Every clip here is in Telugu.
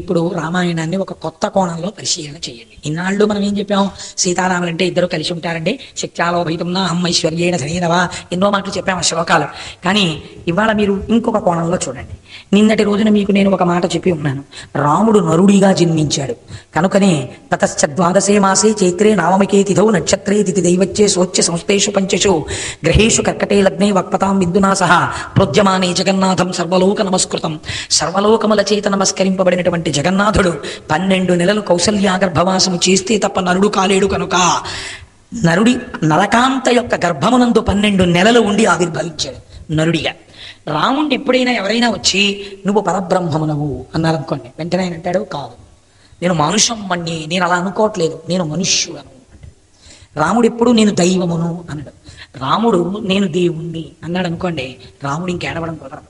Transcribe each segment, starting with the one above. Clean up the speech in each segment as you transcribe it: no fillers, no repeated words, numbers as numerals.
ఇప్పుడు రామాయణాన్ని ఒక కొత్త కోణంలో పరిశీలన చేయండి. ఇన్నాళ్ళు మనం ఏం చెప్పాం? సీతారాములంటే ఇద్దరు కలిసి ఉంటారండి, శక్త్యాలోపైతం నా ఐశ్వర్యేణ ధనేనవా, ఎన్నో మాటలు చెప్పాము ఆ శ్లోకాలు. కానీ ఇవాళ మీరు ఇంకొక కోణంలో చూడండి. నిన్నటి రోజున మీకు నేను ఒక మాట చెప్పి ఉన్నాను. రాముడు నరుడిగా జన్మించాడు కనుకనే తతశ్చ ద్వాదశే మాసే చైత్రే నామకే తిథౌ నక్షత్రే తిథి దైవచ్చే సోచ్య సంస్థేషు పంచషు గ్రహేషు కర్కటే లగ్నే వక్పతాం విద్యునా సహా ప్రోజ్యమానే జగన్నాథం సర్వలోక నమస్కృతం. సర్వలోకముల చేత నమస్కరింపబడినటువంటి జగన్నాథుడు 12 నెలలు కౌసల్యా గర్భవాసము చేస్తే తప్ప నరుడు కాలేడు కనుక నరకాంత యొక్క గర్భమునందు 12 నెలలు ఉండి ఆవిర్భవించాడు నరుడిగా. రాముడిని ఎప్పుడైనా ఎవరైనా వచ్చి నువ్వు పరబ్రహ్మమునవు అన్నారనుకోండి, వెంటనే ఆయన అంటాడు, కాదు నేను మానుషం మణ్ణి, నేను అలా అనుకోవట్లేదు, నేను మనుష్యులను. రాముడు ఎప్పుడు నేను దైవమును అన్నాడు. రాముడు నేను దేవుణ్ణి అన్నాడు అనుకోండి, రాముడు ఇంకేడవడం కుదరదు.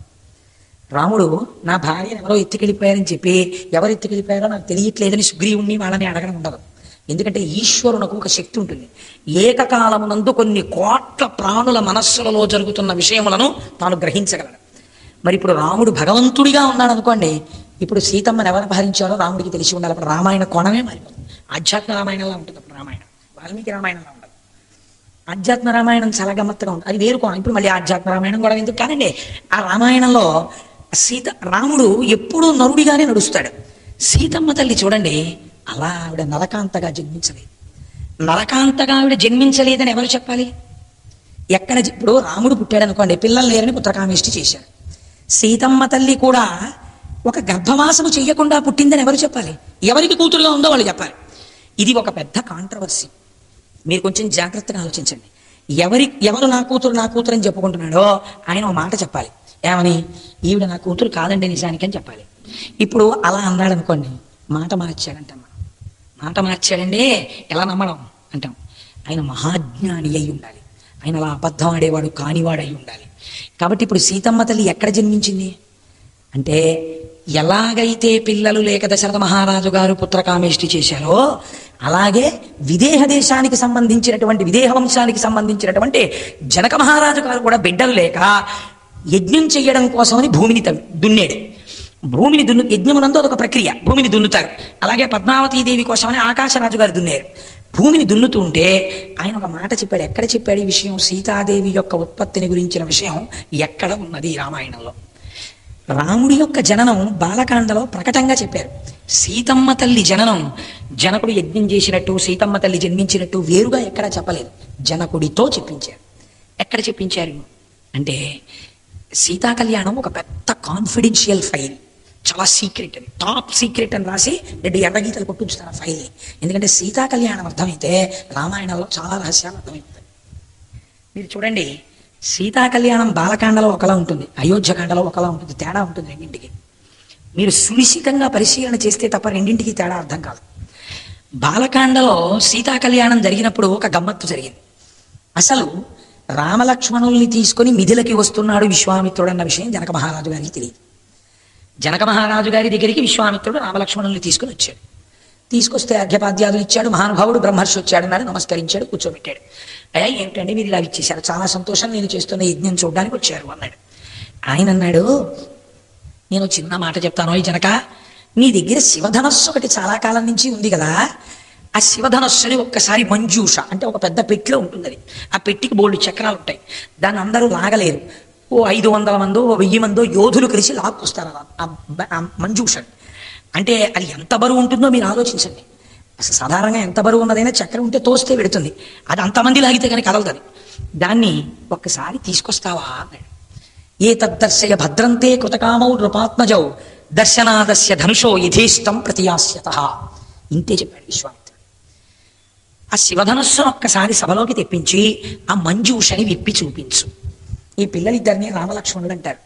రాముడు నా భార్యను ఎవరో ఎత్తుకెళ్ళిపోయారని చెప్పి ఎవరు ఎత్తుకెళ్ళిపోయారో నాకు తెలియట్లేదని సుగ్రీవుణ్ణి వాళ్ళని అడగడం ఉండదు. ఎందుకంటే ఈశ్వరునకు ఒక శక్తి ఉంటుంది. ఏకకాలమునందు కొన్ని కోట్ల ప్రాణుల మనస్సులలో జరుగుతున్న విషయములను తాను గ్రహించగలడు. మరి ఇప్పుడు రాముడు భగవంతుడిగా ఉన్నాడు అనుకోండి, ఇప్పుడు సీతమ్మను ఎవరు అపహరించారో రాముడికి తెలిసి ఉండాలి. అప్పుడు రామాయణ కోణమే మారిపోతుంది. ఆధ్యాత్మ రామాయణంలో ఉంటుంది అప్పుడు రామాయణం, వాల్మీకి రామాయణంలో ఉండదు. ఆధ్యాత్మ రామాయణం చాలా గమ్మత్తుగా ఉంటుంది, అది వేరు కోణం. ఇప్పుడు మళ్ళీ ఆధ్యాత్మ రామాయణం కూడా ఎందుకు కానండి, ఆ రామాయణంలో రాముడు ఎప్పుడూ నరుడిగానే నడుస్తాడు. సీతమ్మ తల్లి చూడండి, అలా ఆవిడ నరకాంతగా జన్మించలేదు. నరకాంతగా ఆవిడ జన్మించలేదని ఎవరు చెప్పాలి? ఎక్కడ ఇప్పుడు రాముడు పుట్టాడు అనుకోండి, పిల్లలు లేరని పుత్రకామేష్టి చేశారు. సీతమ్మ తల్లి కూడా ఒక గర్భవాసము చెయ్యకుండా పుట్టిందని ఎవరు చెప్పాలి? ఎవరికి కూతురుగా ఉందో వాళ్ళు చెప్పాలి. ఇది ఒక పెద్ద కాంట్రవర్సీ. మీరు కొంచెం జాగ్రత్తగా ఆలోచించండి. ఎవరు నా కూతురు అని చెప్పుకుంటున్నాడో ఆయన ఒక మాట చెప్పాలి. ఏమని? ఈవిడ నా కూతురు కాదండి నిజానికి అని చెప్పాలి. ఇప్పుడు అలా అన్నాడు అనుకోండి, మాట మార్చాడంటాం. మాట మార్చాడండి, ఎలా నమ్మడం అంటాం. ఆయన మహాజ్ఞాని అయి ఉండాలి, ఆయన అలా అబద్ధం ఆడేవాడు కానివాడు అయి ఉండాలి. కాబట్టి ఇప్పుడు సీతమ్మ తల్లి ఎక్కడ జన్మించింది అంటే, ఎలాగైతే పిల్లలు లేక దశరథ మహారాజు గారు పుత్రకామేష్టి చేశారో అలాగే విదేహ దేశానికి సంబంధించినటువంటి విదేహ వంశానికి సంబంధించినటువంటి జనక మహారాజు గారు కూడా బిడ్డలు లేక యజ్ఞం చెయ్యడం కోసమని భూమిని దున్నేడు. భూమిని యజ్ఞమునందు అదొక ప్రక్రియ, భూమిని దున్నుతారు. అలాగే పద్మావతీదేవి కోసమని ఆకాశరాజు గారు దున్నారు. భూమిని దున్నుతూ ఉంటే ఆయన ఒక మాట చెప్పాడు. ఎక్కడ చెప్పాడు ఈ విషయం? సీతాదేవి యొక్క ఉత్పత్తిని గురించిన విషయం ఎక్కడ ఉన్నది రామాయణంలో? రాముడి యొక్క జననం బాలకాండలో ప్రకటంగా చెప్పారు. సీతమ్మ తల్లి జననం జనకుడు యజ్ఞం చేసినట్టు సీతమ్మ తల్లి జన్మించినట్టు వేరుగా ఎక్కడా చెప్పలేదు, జనకుడితో చెప్పించారు. ఎక్కడ చెప్పించారు అంటే, సీతా కళ్యాణం ఒక పెద్ద కాన్ఫిడెన్షియల్ ఫైల్, చాలా సీక్రెట్ అని, టాప్ సీక్రెట్ అని రాసి 2 ఎర్రగీతలు కొట్టించుతారు ఆ ఫైల్ని. ఎందుకంటే సీతా కళ్యాణం అర్థమైతే రామాయణంలో చాలా రహస్యాలు అర్థమవుతాయి. మీరు చూడండి, సీతా కళ్యాణం బాలకాండలో ఒకలా ఉంటుంది, అయోధ్యకాండలో ఒకలా ఉంటుంది. తేడా ఉంటుంది రెండింటికి. మీరు సునిశ్చితంగా పరిశీలన చేస్తే తప్ప రెండింటికి తేడా అర్థం కాదు. బాలకాండలో సీతా కళ్యాణం జరిగినప్పుడు ఒక గమ్మత్తు జరిగింది. అసలు రామలక్ష్మణుల్ని తీసుకొని మిథిలకి వస్తున్నాడు విశ్వామిత్రుడు అన్న విషయం జనక మహారాజు గారికి తెలియదు. జనక మహారాజు గారి దగ్గరికి విశ్వామిత్రుడు రామలక్ష్మణుల్ని తీసుకుని వచ్చాడు. తీసుకొస్తే అర్ఘ్యపాద్యాదులు ఇచ్చాడు. మహానుభావుడు బ్రహ్మర్షి వచ్చాడు, నాడు నమస్కరించాడు, కూర్చోబెట్టాడు. అయ్యా ఏమిటండి మీరు ఇలా ఇచ్చేశారు, చాలా సంతోషం, నేను చేస్తున్న యజ్ఞం చూడడానికి వచ్చారు అన్నాడు. ఆయన అన్నాడు, నేను చిన్న మాట చెప్తాను ఈ జనక, నీ దగ్గర శివధనస్సు ఒకటి చాలా కాలం నుంచి ఉంది కదా, ఆ శివధనస్సుని ఒక్కసారి మంజూష అంటే ఒక పెద్ద పెట్టిలో ఉంటుంది. అది ఆ పెట్టికి బోల్డ్ చక్రాలు ఉంటాయి, దాన్ని అందరూ లాగలేరు. ఓ 500 మందో 1000 మందో యోధులు కలిసి లాక్కొస్తారు ఆ మంజూష. అంటే అది ఎంత బరువు ఉంటుందో మీరు ఆలోచించండి. అసలు సాధారణంగా ఎంత బరువు ఉన్నదైనా చక్రం ఉంటే తోస్తే పెడుతుంది, అది అంతమంది లాగితే కానీ కదలతుంది. దాన్ని ఒక్కసారి తీసుకొస్తావా అన్నాడు. ఏ తద్దర్శయ భద్రంతే కృతకామౌ నృపాత్మజౌ దర్శనాదస్య ధనుషో యథేష్టం ప్రతియాస్యత. ఇంతే చెప్పాడు విశ్వామిత్రుడు. ఆ శివధనుస్సును ఒక్కసారి సభలోకి తెప్పించి ఆ మంజూషని విప్పి చూపించు. ఈ పిల్లలిద్దరిని రామలక్ష్మణుడు అంటారు.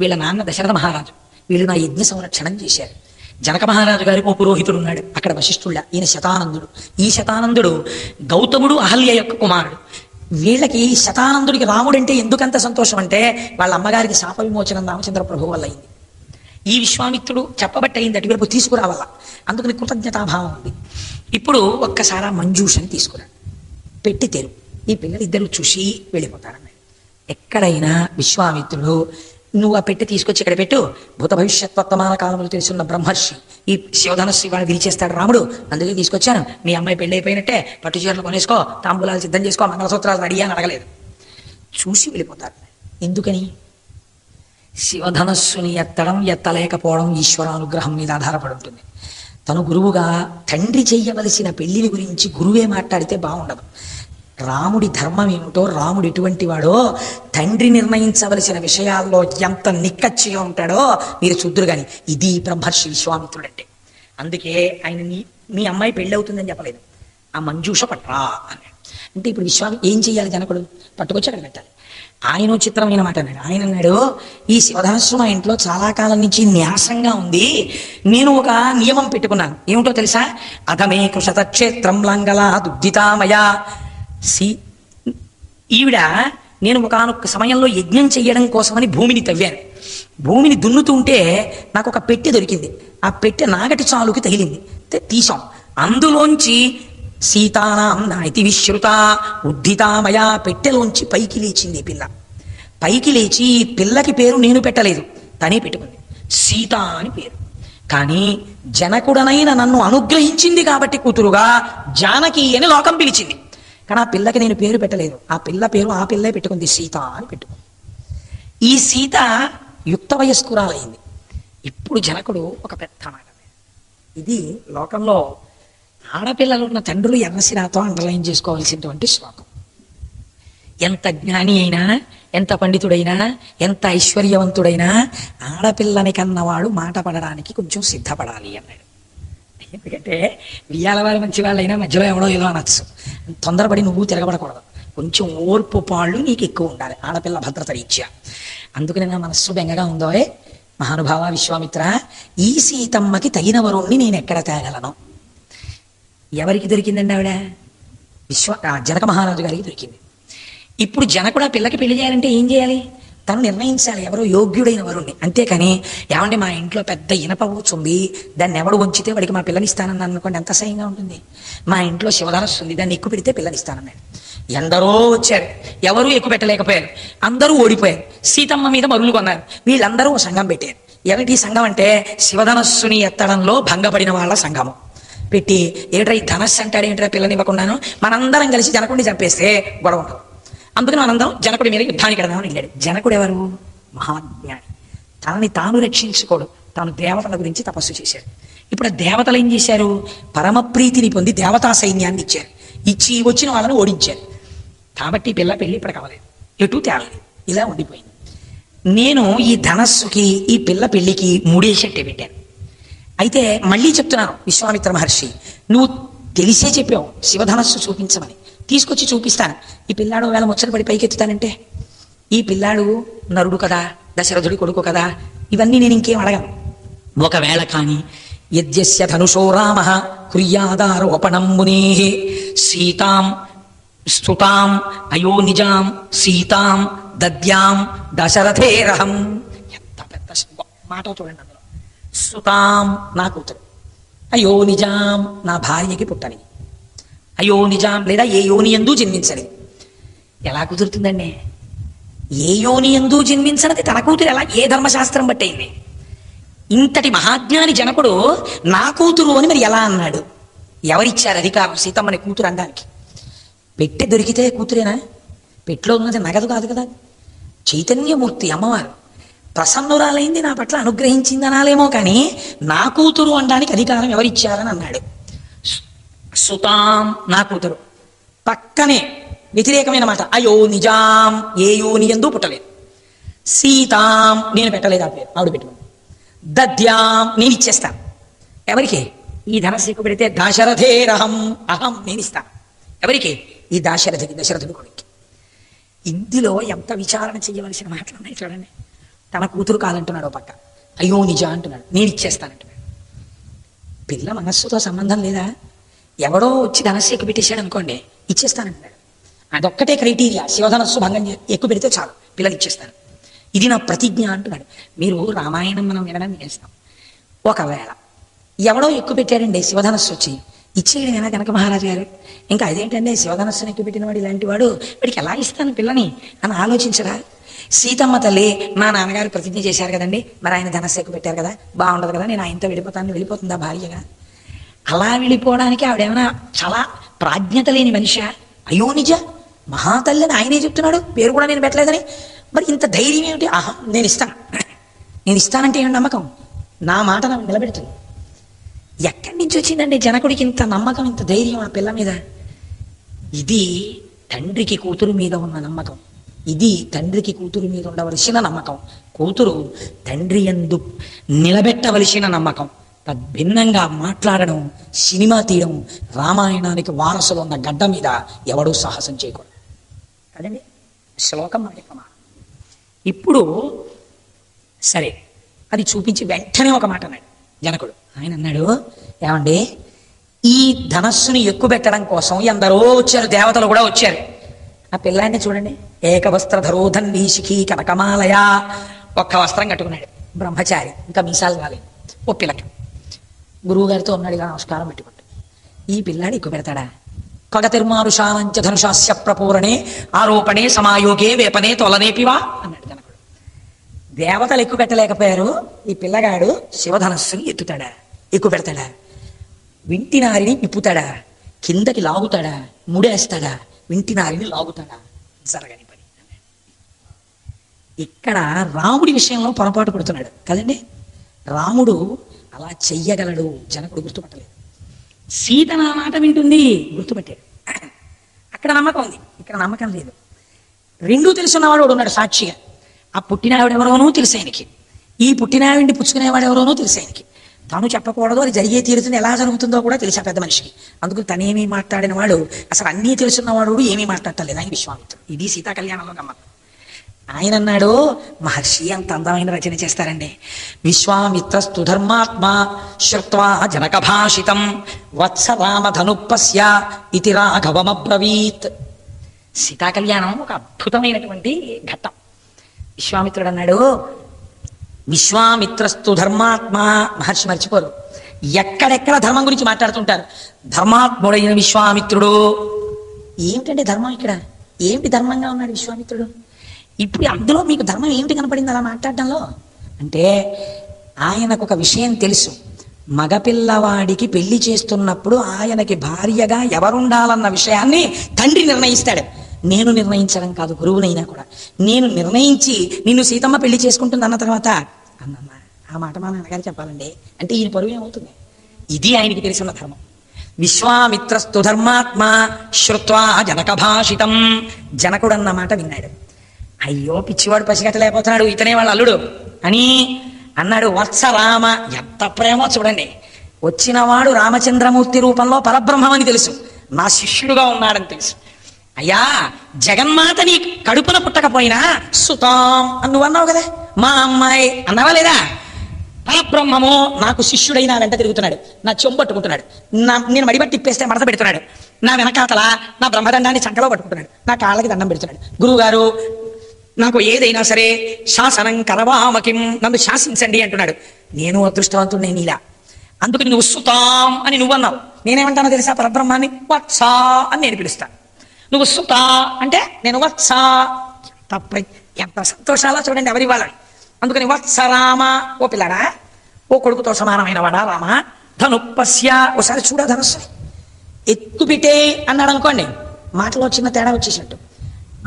వీళ్ళ నాన్న దశరథ మహారాజు, వీళ్ళు నా యజ్ఞ సంరక్షణం చేశారు. జనక మహారాజు గారికి ఓ పురోహితుడు ఉన్నాడు అక్కడ వశిష్ఠుళ్ళ, ఈయన శతానందుడు. ఈ శతానందుడు గౌతముడు అహల్య యొక్క కుమారుడు. వీళ్ళకి శతానందుడికి రాముడంటే ఎందుకంత సంతోషం అంటే, వాళ్ళ అమ్మగారికి శాప విమోచనం రామచంద్ర ప్రభు వల్ల అయింది. ఈ విశ్వామిత్రుడు చెప్పబట్టి అయింది, అటువైపు తీసుకురావాల, అందుకని కృతజ్ఞతాభావం ఉంది. ఇప్పుడు ఒక్కసారి ఆ మంజూషని తీసుకురా, పెట్టి తెరు. ఈ పిల్లలిద్దరూ చూసి వెళ్ళిపోతారన్నాడు. ఎక్కడైనా విశ్వామిత్రుడు నువ్వు ఆ పెట్టి తీసుకొచ్చి ఇక్కడ పెట్టు, భూత భవిష్యత్ వర్తమాన కాలంలో తెలుసున్న బ్రహ్మర్షి ఈ శివధనస్సు ఇవాళ విరిచేస్తాడు రాముడు, అందుకే తీసుకొచ్చాను. మీ అమ్మాయి పెళ్ళి అయిపోయినట్టే, పట్టు చీరలు కొనేసుకో, తాంబూలాలు సిద్ధం చేసుకో, మంగళసూత్రాలు రెడీ అని అడగలేదు. చూసి వెళ్ళిపోతారు. ఎందుకని? శివధనస్సుని ఎత్తడం ఎత్తలేకపోవడం ఈశ్వరానుగ్రహం మీద ఆధారపడి ఉంటుంది. తను గురువుగా తండ్రి చెయ్యవలసిన పెళ్లిని గురించి గురువే మాట్లాడితే బాగుండదు. రాముడి ధర్మం ఏమిటో, రాముడు ఎటువంటి వాడో, తండ్రి నిర్ణయించవలసిన విషయాల్లో ఎంత నిక్కచ్చిగా ఉంటాడో మీరు చూద్దురు కానీ. ఇది బ్రహ్మర్షి విశ్వామిత్రుడు అంటే. అందుకే ఆయన మీ అమ్మాయి పెళ్ళి అవుతుందని చెప్పలేదు, ఆ మంజూష పట్రా అన్నాడు. అంటే ఇప్పుడు ఏం చెయ్యాలి? జనకుడు పట్టుకొచ్చి అక్కడ పెట్టాలి. ఆయన చిత్రమైన మాట అన్నాడు. ఆయన అన్నాడు, ఈ శివధనస్సు మా ఇంట్లో చాలా కాలం నుంచి న్యాసంగా ఉంది, నేను ఒక నియమం పెట్టుకున్నాను. ఏమిటో తెలుసా? అధమే కృషత క్షేత్రం లంగలా దుగ్ధితామయా. ఈవిడ నేను ఒకానొక సమయంలో యజ్ఞం చెయ్యడం కోసమని భూమిని తవ్వాను. భూమిని దున్నుతుంటే నాకు ఒక పెట్టె దొరికింది. ఆ పెట్టె నాగటి చాలుకి తగిలింది, తీసాం. అందులోంచి సీతానాం నాయతి విశ్రుత ఉద్ధితామయా, పెట్టెలోంచి పైకి లేచింది పిల్ల. పైకి లేచి ఈ పిల్లకి పేరు నేను పెట్టలేదు, తనే పెట్టుకుంది, సీత అని పేరు. కానీ జనకుడనైన నన్ను అనుగ్రహించింది కాబట్టి కూతురుగా జానకి అని లోకం పిలిచింది. కానీ ఆ పిల్లకి నేను పేరు పెట్టలేదు, ఆ పిల్ల పేరు ఆ పిల్లే పెట్టుకుంది, సీత అని పెట్టుకుంది. ఈ సీత యుక్త వయస్కురాలైంది. ఇప్పుడు జనకుడు ఒక పెద్ద మాట, ఇది లోకంలో ఆడపిల్లలు ఉన్న తండ్రులు ఎర్రసిరాతో అండర్లైన్ చేసుకోవాల్సినటువంటి శ్లోకం. ఎంత జ్ఞాని అయినా, ఎంత పండితుడైనా, ఎంత ఐశ్వర్యవంతుడైనా ఆడపిల్లని కన్నవాడు మాట పడడానికి కొంచెం సిద్ధపడాలి అన్నాడు. ఎందుకంటే వియ్యాల వారు మంచి వాళ్ళైనా మధ్యలో ఎవడో ఏదో అనొచ్చు, తొందరపడి నువ్వు తిరగబడకూడదు, కొంచెం ఓర్పు పాళ్ళు నీకు ఎక్కువ ఉండాలి ఆడపిల్ల భద్రత రీత్యా. అందుకని నా మనస్సు బెంగగా ఉందో, మహానుభావ విశ్వామిత్ర, ఈ సీతమ్మకి తగిన వరుణ్ణి నేను ఎక్కడ తేగలను? ఎవరికి దొరికిందండి ఆవిడ? జనక మహారాజు గారికి దొరికింది. ఇప్పుడు జనకుడు ఆ పిల్లకి పెళ్లి చేయాలంటే ఏం చేయాలి? తను నిర్ణయించాలి ఎవరో యోగ్యుడైన వరుణ్ణి. అంతేకాని ఏమంటే మా ఇంట్లో పెద్ద ఇనప ఉంది, దాన్ని ఎవడు వంచితే వాడికి మా పిల్లనిస్తానని అనుకోండి, ఎంత అసహ్యంగా ఉంటుంది. మా ఇంట్లో శివధనస్సు ఉంది, దాన్ని ఎక్కువ పెడితే పిల్లనిస్తానన్నాడు. ఎందరో వచ్చారు, ఎవరూ ఎక్కువ పెట్టలేకపోయారు, అందరూ ఓడిపోయారు. సీతమ్మ మీద మరులు కొన్నారు. వీళ్ళందరూ సంఘం పెట్టారు. ఏమిటి సంఘం అంటే? శివధనస్సుని ఎత్తడంలో భంగపడిన వాళ్ళ సంఘము పెట్టి, ఏమిట్రా ఈ ధనస్సు అంటాడు, ఏంట్రా పిల్లని ఇవ్వకుండాను, మనందరం కలిసి జనకుడిని చంపేస్తే గొడవ ఉంటుంది. అందుకని మనందరం జనకుడి మీద యుద్ధానికి వెళదామని వెళ్ళాడు. జనకుడు ఎవరు? మహాజ్ఞాని. తనని తాను రక్షించుకోడు, తాను దేవతల గురించి తపస్సు చేశాడు. ఇప్పుడు ఆ దేవతలు ఏం చేశారు? పరమప్రీతిని పొంది దేవతా సైన్యాన్ని ఇచ్చారు, ఇచ్చి వచ్చిన వాళ్ళని ఓడించారు. కాబట్టి పిల్ల పెళ్ళి ఇప్పుడు కావలేదు, ఎటు తేలలేదు, ఇలా ఉండిపోయింది. నేను ఈ ధనస్సుకి ఈ పిల్ల పెళ్లికి మూడేసట్టే పెట్టాను. అయితే మళ్ళీ చెప్తున్నాను, విశ్వామిత్ర మహర్షి, నువ్వు తెలిసే చెప్పావు శివధనస్సు చూపించమని, తీసుకొచ్చి చూపిస్తాను. ఈ పిల్లాడు వేళ ముచ్చటపడి పైకెత్తుతానంటే, ఈ పిల్లాడు నరుడు కదా, దశరథుడి కొడుకు కదా, ఇవన్నీ నేను ఇంకేం అడగను. ఒకవేళ కానీ యద్యస్య ధనుషో రామ కుర్యాదారోపణం మునే సీతాం స్తుతాం అయోనిజాం సీతాం దద్యాం దశరథేరహం. ఎంత పెద్ద మాట చూడండి అందులో. సుతాం నా కూతురు, అయోనిజాం నా భార్యకి పుట్టని, అయోనిజాం లేదా ఏ యోని యందు జన్మించని. ఎలా కుదురుతుందండి? ఏ యోని యందు జన్మించనది తన కూతురు ఎలా, ఏ ధర్మశాస్త్రం బట్టి అయింది? ఇంతటి మహాజ్ఞాని జనకుడు నా కూతురు అని మరి ఎలా అన్నాడు? ఎవరిచ్చారు అధికారం సీతమ్మని కూతురు అనడానికి? పెట్టె దొరికితే కూతురేనా? పెట్లో ఉన్నది నగదు కాదు కదా, చైతన్యమూర్తి అమ్మవారు. ప్రసన్నురాలైంది, నా పట్ల అనుగ్రహించింది అనాలేమో కానీ నా కూతురు అనడానికి అధికారం ఎవరిచ్చారని అన్నాడు. సుతాం నా కూతురు. పక్కనే వ్యతిరేకమైన మాట, అయో నిజాం ఏ యోని యందు పుట్టలేదు. సీతాం నేను పెట్టలేదు, ఆ పేరు ఆవిడ పెట్టుకుంది. దద్యాం నేను ఇచ్చేస్తాను. ఎవరికి? ఈ ధనస్సు పెడితే దాశరథేరహం, అహం నేను ఇస్తాను. ఎవరికి? ఈ దశరథుడి కొడుక్కి. ఇందులో ఎంత విచారణ చేయవలసిన మాటలు ఉన్నాయి చూడండి. తన కూతురు కాదంటున్నాడు ఓ పక్క, అయ్యో నిజా అంటున్నాడు, నేను ఇచ్చేస్తానంటున్నాడు. పిల్ల మనస్సుతో సంబంధం లేదా? ఎవడో వచ్చి ధనస్సు ఎక్కువ పెట్టేశాడు అనుకోండి, ఇచ్చేస్తానంటున్నాడు. అదొక్కటే క్రైటీరియా, శివధనస్సు భంగం ఎక్కువ పెడితే చాలు, పిల్లలు ఇచ్చేస్తాను, ఇది నా ప్రతిజ్ఞ అంటున్నాడు. మీరు రామాయణం మనం వినడం చేస్తాం. ఒకవేళ ఎవడో ఎక్కువ పెట్టాడండి శివధనస్సు వచ్చి, ఇచ్చేయడమేనా జనక మహారాజు గారు? ఇంకా అదేంటంటే శివధనస్సుని ఎక్కువ పెట్టిన వాడు ఇలాంటి వాడు, వాడికి ఎలా ఇస్తాను పిల్లని అని ఆలోచించరా? సీతమ్మ తల్లి మా నాన్నగారు ప్రతిజ్ఞ చేశారు కదండి, మరి ఆయన ధనస్సు ఎక్కువ పెట్టారు కదా, బాగుండదు కదా, నేను ఆయనతో వెళ్ళిపోతాను, వెళ్ళిపోతుందా భార్యగా? అలా వెళ్ళిపోవడానికి ఆవిడేమైనా చాలా ప్రాజ్ఞత లేని మనిషి? అయ్యో నిజ మహాతల్లిని ఆయనే చెప్తున్నాడు, పేరు కూడా నేను పెట్టలేదని. మరి ఇంత ధైర్యం ఏమిటి? ఆహా నేను ఇస్తానంటే ఏమి నమ్మకం? నా మాట నాకు నిలబెడుతుంది. ఎక్కడి నుంచి వచ్చిందండి జనకుడికి ఇంత నమ్మకం, ఇంత ధైర్యం ఆ పిల్ల మీద? ఇది తండ్రికి కూతురు మీద ఉన్న నమ్మకం. ఇది తండ్రికి కూతురు మీద ఉండవలసిన నమ్మకం. కూతురు తండ్రి యందు నిలబెట్టవలసిన నమ్మకం. తద్భిన్నంగా మాట్లాడడం, సినిమా తీయడం, రామాయణానికి వారసులు ఉన్న గడ్డ మీద ఎవడూ సాహసం చేయకూడదు కదండి. శ్లోకం మనకి ప్రమాణం. ఇప్పుడు సరే అది చూపించి వెంటనే ఒక మాట అన్నాడు జనకుడు. ఆయన అన్నాడు, ఏమండి ఈ ధనస్సుని ఎక్కుబెట్టడం కోసం ఎందరో వచ్చారు, దేవతలు కూడా వచ్చారు. ఆ పిల్లాన్ని చూడండి, ఏకవస్త్రధరోధన్వీ శిఖీ కనకమాలయ, ఒక్క వస్త్రం కట్టుకున్నాడు, బ్రహ్మచారి, ఇంకా మీసాలు రాలేదు, ఓ పిల్లక గురువు గారితో ఉన్నాడు, ఇక నమస్కారం పెట్టుకుంటాడు. ఈ పిల్లాడు ఎక్కువ పెడతాడా? కొగతిర్మారుషానంచ ధనుషాస్య ప్రపూరణే ఆరోపణే సమాయోగే వేపనే తొలనేపివా అన్నాడు జనకుడు. దేవతలు ఎక్కువ పెట్టలేకపోయారు, ఈ పిల్లగాడు శివధనస్సుని ఎత్తుతాడా, ఎక్కువ పెడతాడా? వింటినారిని విప్పుతాడా, కిందకి లాగుతాడా, ముడేస్తాడా, వింటినారిని లాగుతాడా? జరగని పని. ఇక్కడ రాముడి విషయంలో పొరపాటు పడుతున్నాడు కదండి. రాముడు అలా చెయ్యగలడు, జనకుడు గుర్తుపట్టలేదు. సీత నా మాట వింటుంది, గుర్తుపట్టాడు. అక్కడ నమ్మకం ఉంది, ఇక్కడ నమ్మకం లేదు. రెండూ తెలుసున్నవాడు వాడు ఉన్నాడు సాక్షిగా. ఆ పుట్టినావిడ ఎవరోనో తెలుసు ఆయనకి, ఈ పుట్టినావిడిని పుచ్చుకునేవాడు ఎవరోనో తెలుసు ఆయనకి. తను చెప్పకూడదు, అది జరిగే తీరుతుంది, ఎలా జరుగుతుందో కూడా తెలుసు ఆ పెద్ద మనిషికి. అందుకు తనేమీ మాట్లాడిన వాడు, అసలు అన్నీ తెలుసున్నవాడు ఏమీ మాట్లాడలేదు, ఆయన విశ్వామిత్రుడు. ఇది సీతా కళ్యాణంలో గమ్మత్తు. ఆయన అన్నాడు, మహర్షి అంత అందమైన రచన చేస్తారండి. విశ్వామిత్రస్తు ధర్మాత్మ శ్రుత్వా జనక భాషితం వత్స రామధనుపస్య ఇతి రాఘవమబ్రవీత్. సీతా కళ్యాణం ఒక అద్భుతమైనటువంటి ఘట్టం. విశ్వామిత్రుడు అన్నాడు, విశ్వామిత్రస్తు ధర్మాత్మ. మహర్షి మర్చిపోరు, ఎక్కడెక్కడ ధర్మం గురించి మాట్లాడుతుంటారు. ధర్మాత్ముడైన విశ్వామిత్రుడు. ఏమిటండి ధర్మం ఇక్కడ? ఏమిటి ధర్మంగా ఉన్నాడు విశ్వామిత్రుడు? ఇప్పుడు అందులో మీకు ధర్మం ఏమిటి కనపడింది అలా మాట్లాడడంలో? అంటే ఆయనకు ఒక విషయం తెలుసు, మగపిల్లవాడికి పెళ్లి చేస్తున్నప్పుడు ఆయనకి భార్యగా ఎవరుండాలన్న విషయాన్ని తండ్రి నిర్ణయిస్తాడు. నేను నిర్ణయించడం కాదు, గురువునైనా కూడా నేను నిర్ణయించి నిన్ను సీతమ్మ పెళ్లి చేసుకుంటుంది అన్న తర్వాత అన్నమ్మ ఆ మాట మా నాన్నగారు చెప్పాలండి అంటే ఈయన పరువు ఏమవుతుంది? ఇది ఆయనకి తెలిసిన ధర్మం. విశ్వామిత్రస్తు ధర్మాత్మ శ్రుత్వా జనక భాషితం. జనకుడు అన్న మాట విన్నాడు. అయ్యో పిచ్చివాడు పసిగట్టలేకపోతున్నాడు, ఇతనే వాళ్ళ అల్లుడు అని అన్నాడు. వత్స రామ, ఎంత ప్రేమో చూడండి. వచ్చినవాడు రామచంద్రమూర్తి రూపంలో పరబ్రహ్మమని తెలుసు, నా శిష్యుడుగా ఉన్నాడని తెలుసు. అయ్యా జగన్మాత నీ కడుపున పుట్టకపోయినా సుతాం అని నువ్వు అన్నావు కదా, మా అమ్మాయి అన్నావా లేదా? పరబ్రహ్మము నాకు శిష్యుడై నా వెంట తిరుగుతున్నాడు, నా చెంబు పట్టుకుంటున్నాడు, నేను మడిబట్టి తిప్పేస్తే మడత పెడుతున్నాడు, నా వెనకాతల నా బ్రహ్మదండాన్ని చంకలో పట్టుకుంటున్నాడు, నా కాళ్ళకి దండం పెడుతున్నాడు. గురువు గారు నాకు ఏదైనా సరే శాసనం కరవామకిం, నన్ను శాసించండి అంటున్నాడు. నేను అదృష్టవంతుడు, నేను ఇలా. అందుకు నువ్వు సుతాం అని నువ్వు అన్నావు, నేనేమంటానో తెలుసా? పరబ్రహ్మాన్ని వత్సా అని నేను పిలుస్తాను. నువ్వు సుత అంటే నేను వత్స. తప్ప ఎంత సంతోషాలా చూడండి ఎవరి వాళ్ళని. అందుకని వత్స రామ, ఓ పిల్లడా, ఓ కొడుకుతో సమానమైన వాడా రామ. ధనుపస్య, ఒకసారి చూడ ధనుస్సుని ఎత్తుపిటే అన్నాడు అనుకోండి, మాటలో చిన్న తేడా వచ్చేసినట్టు.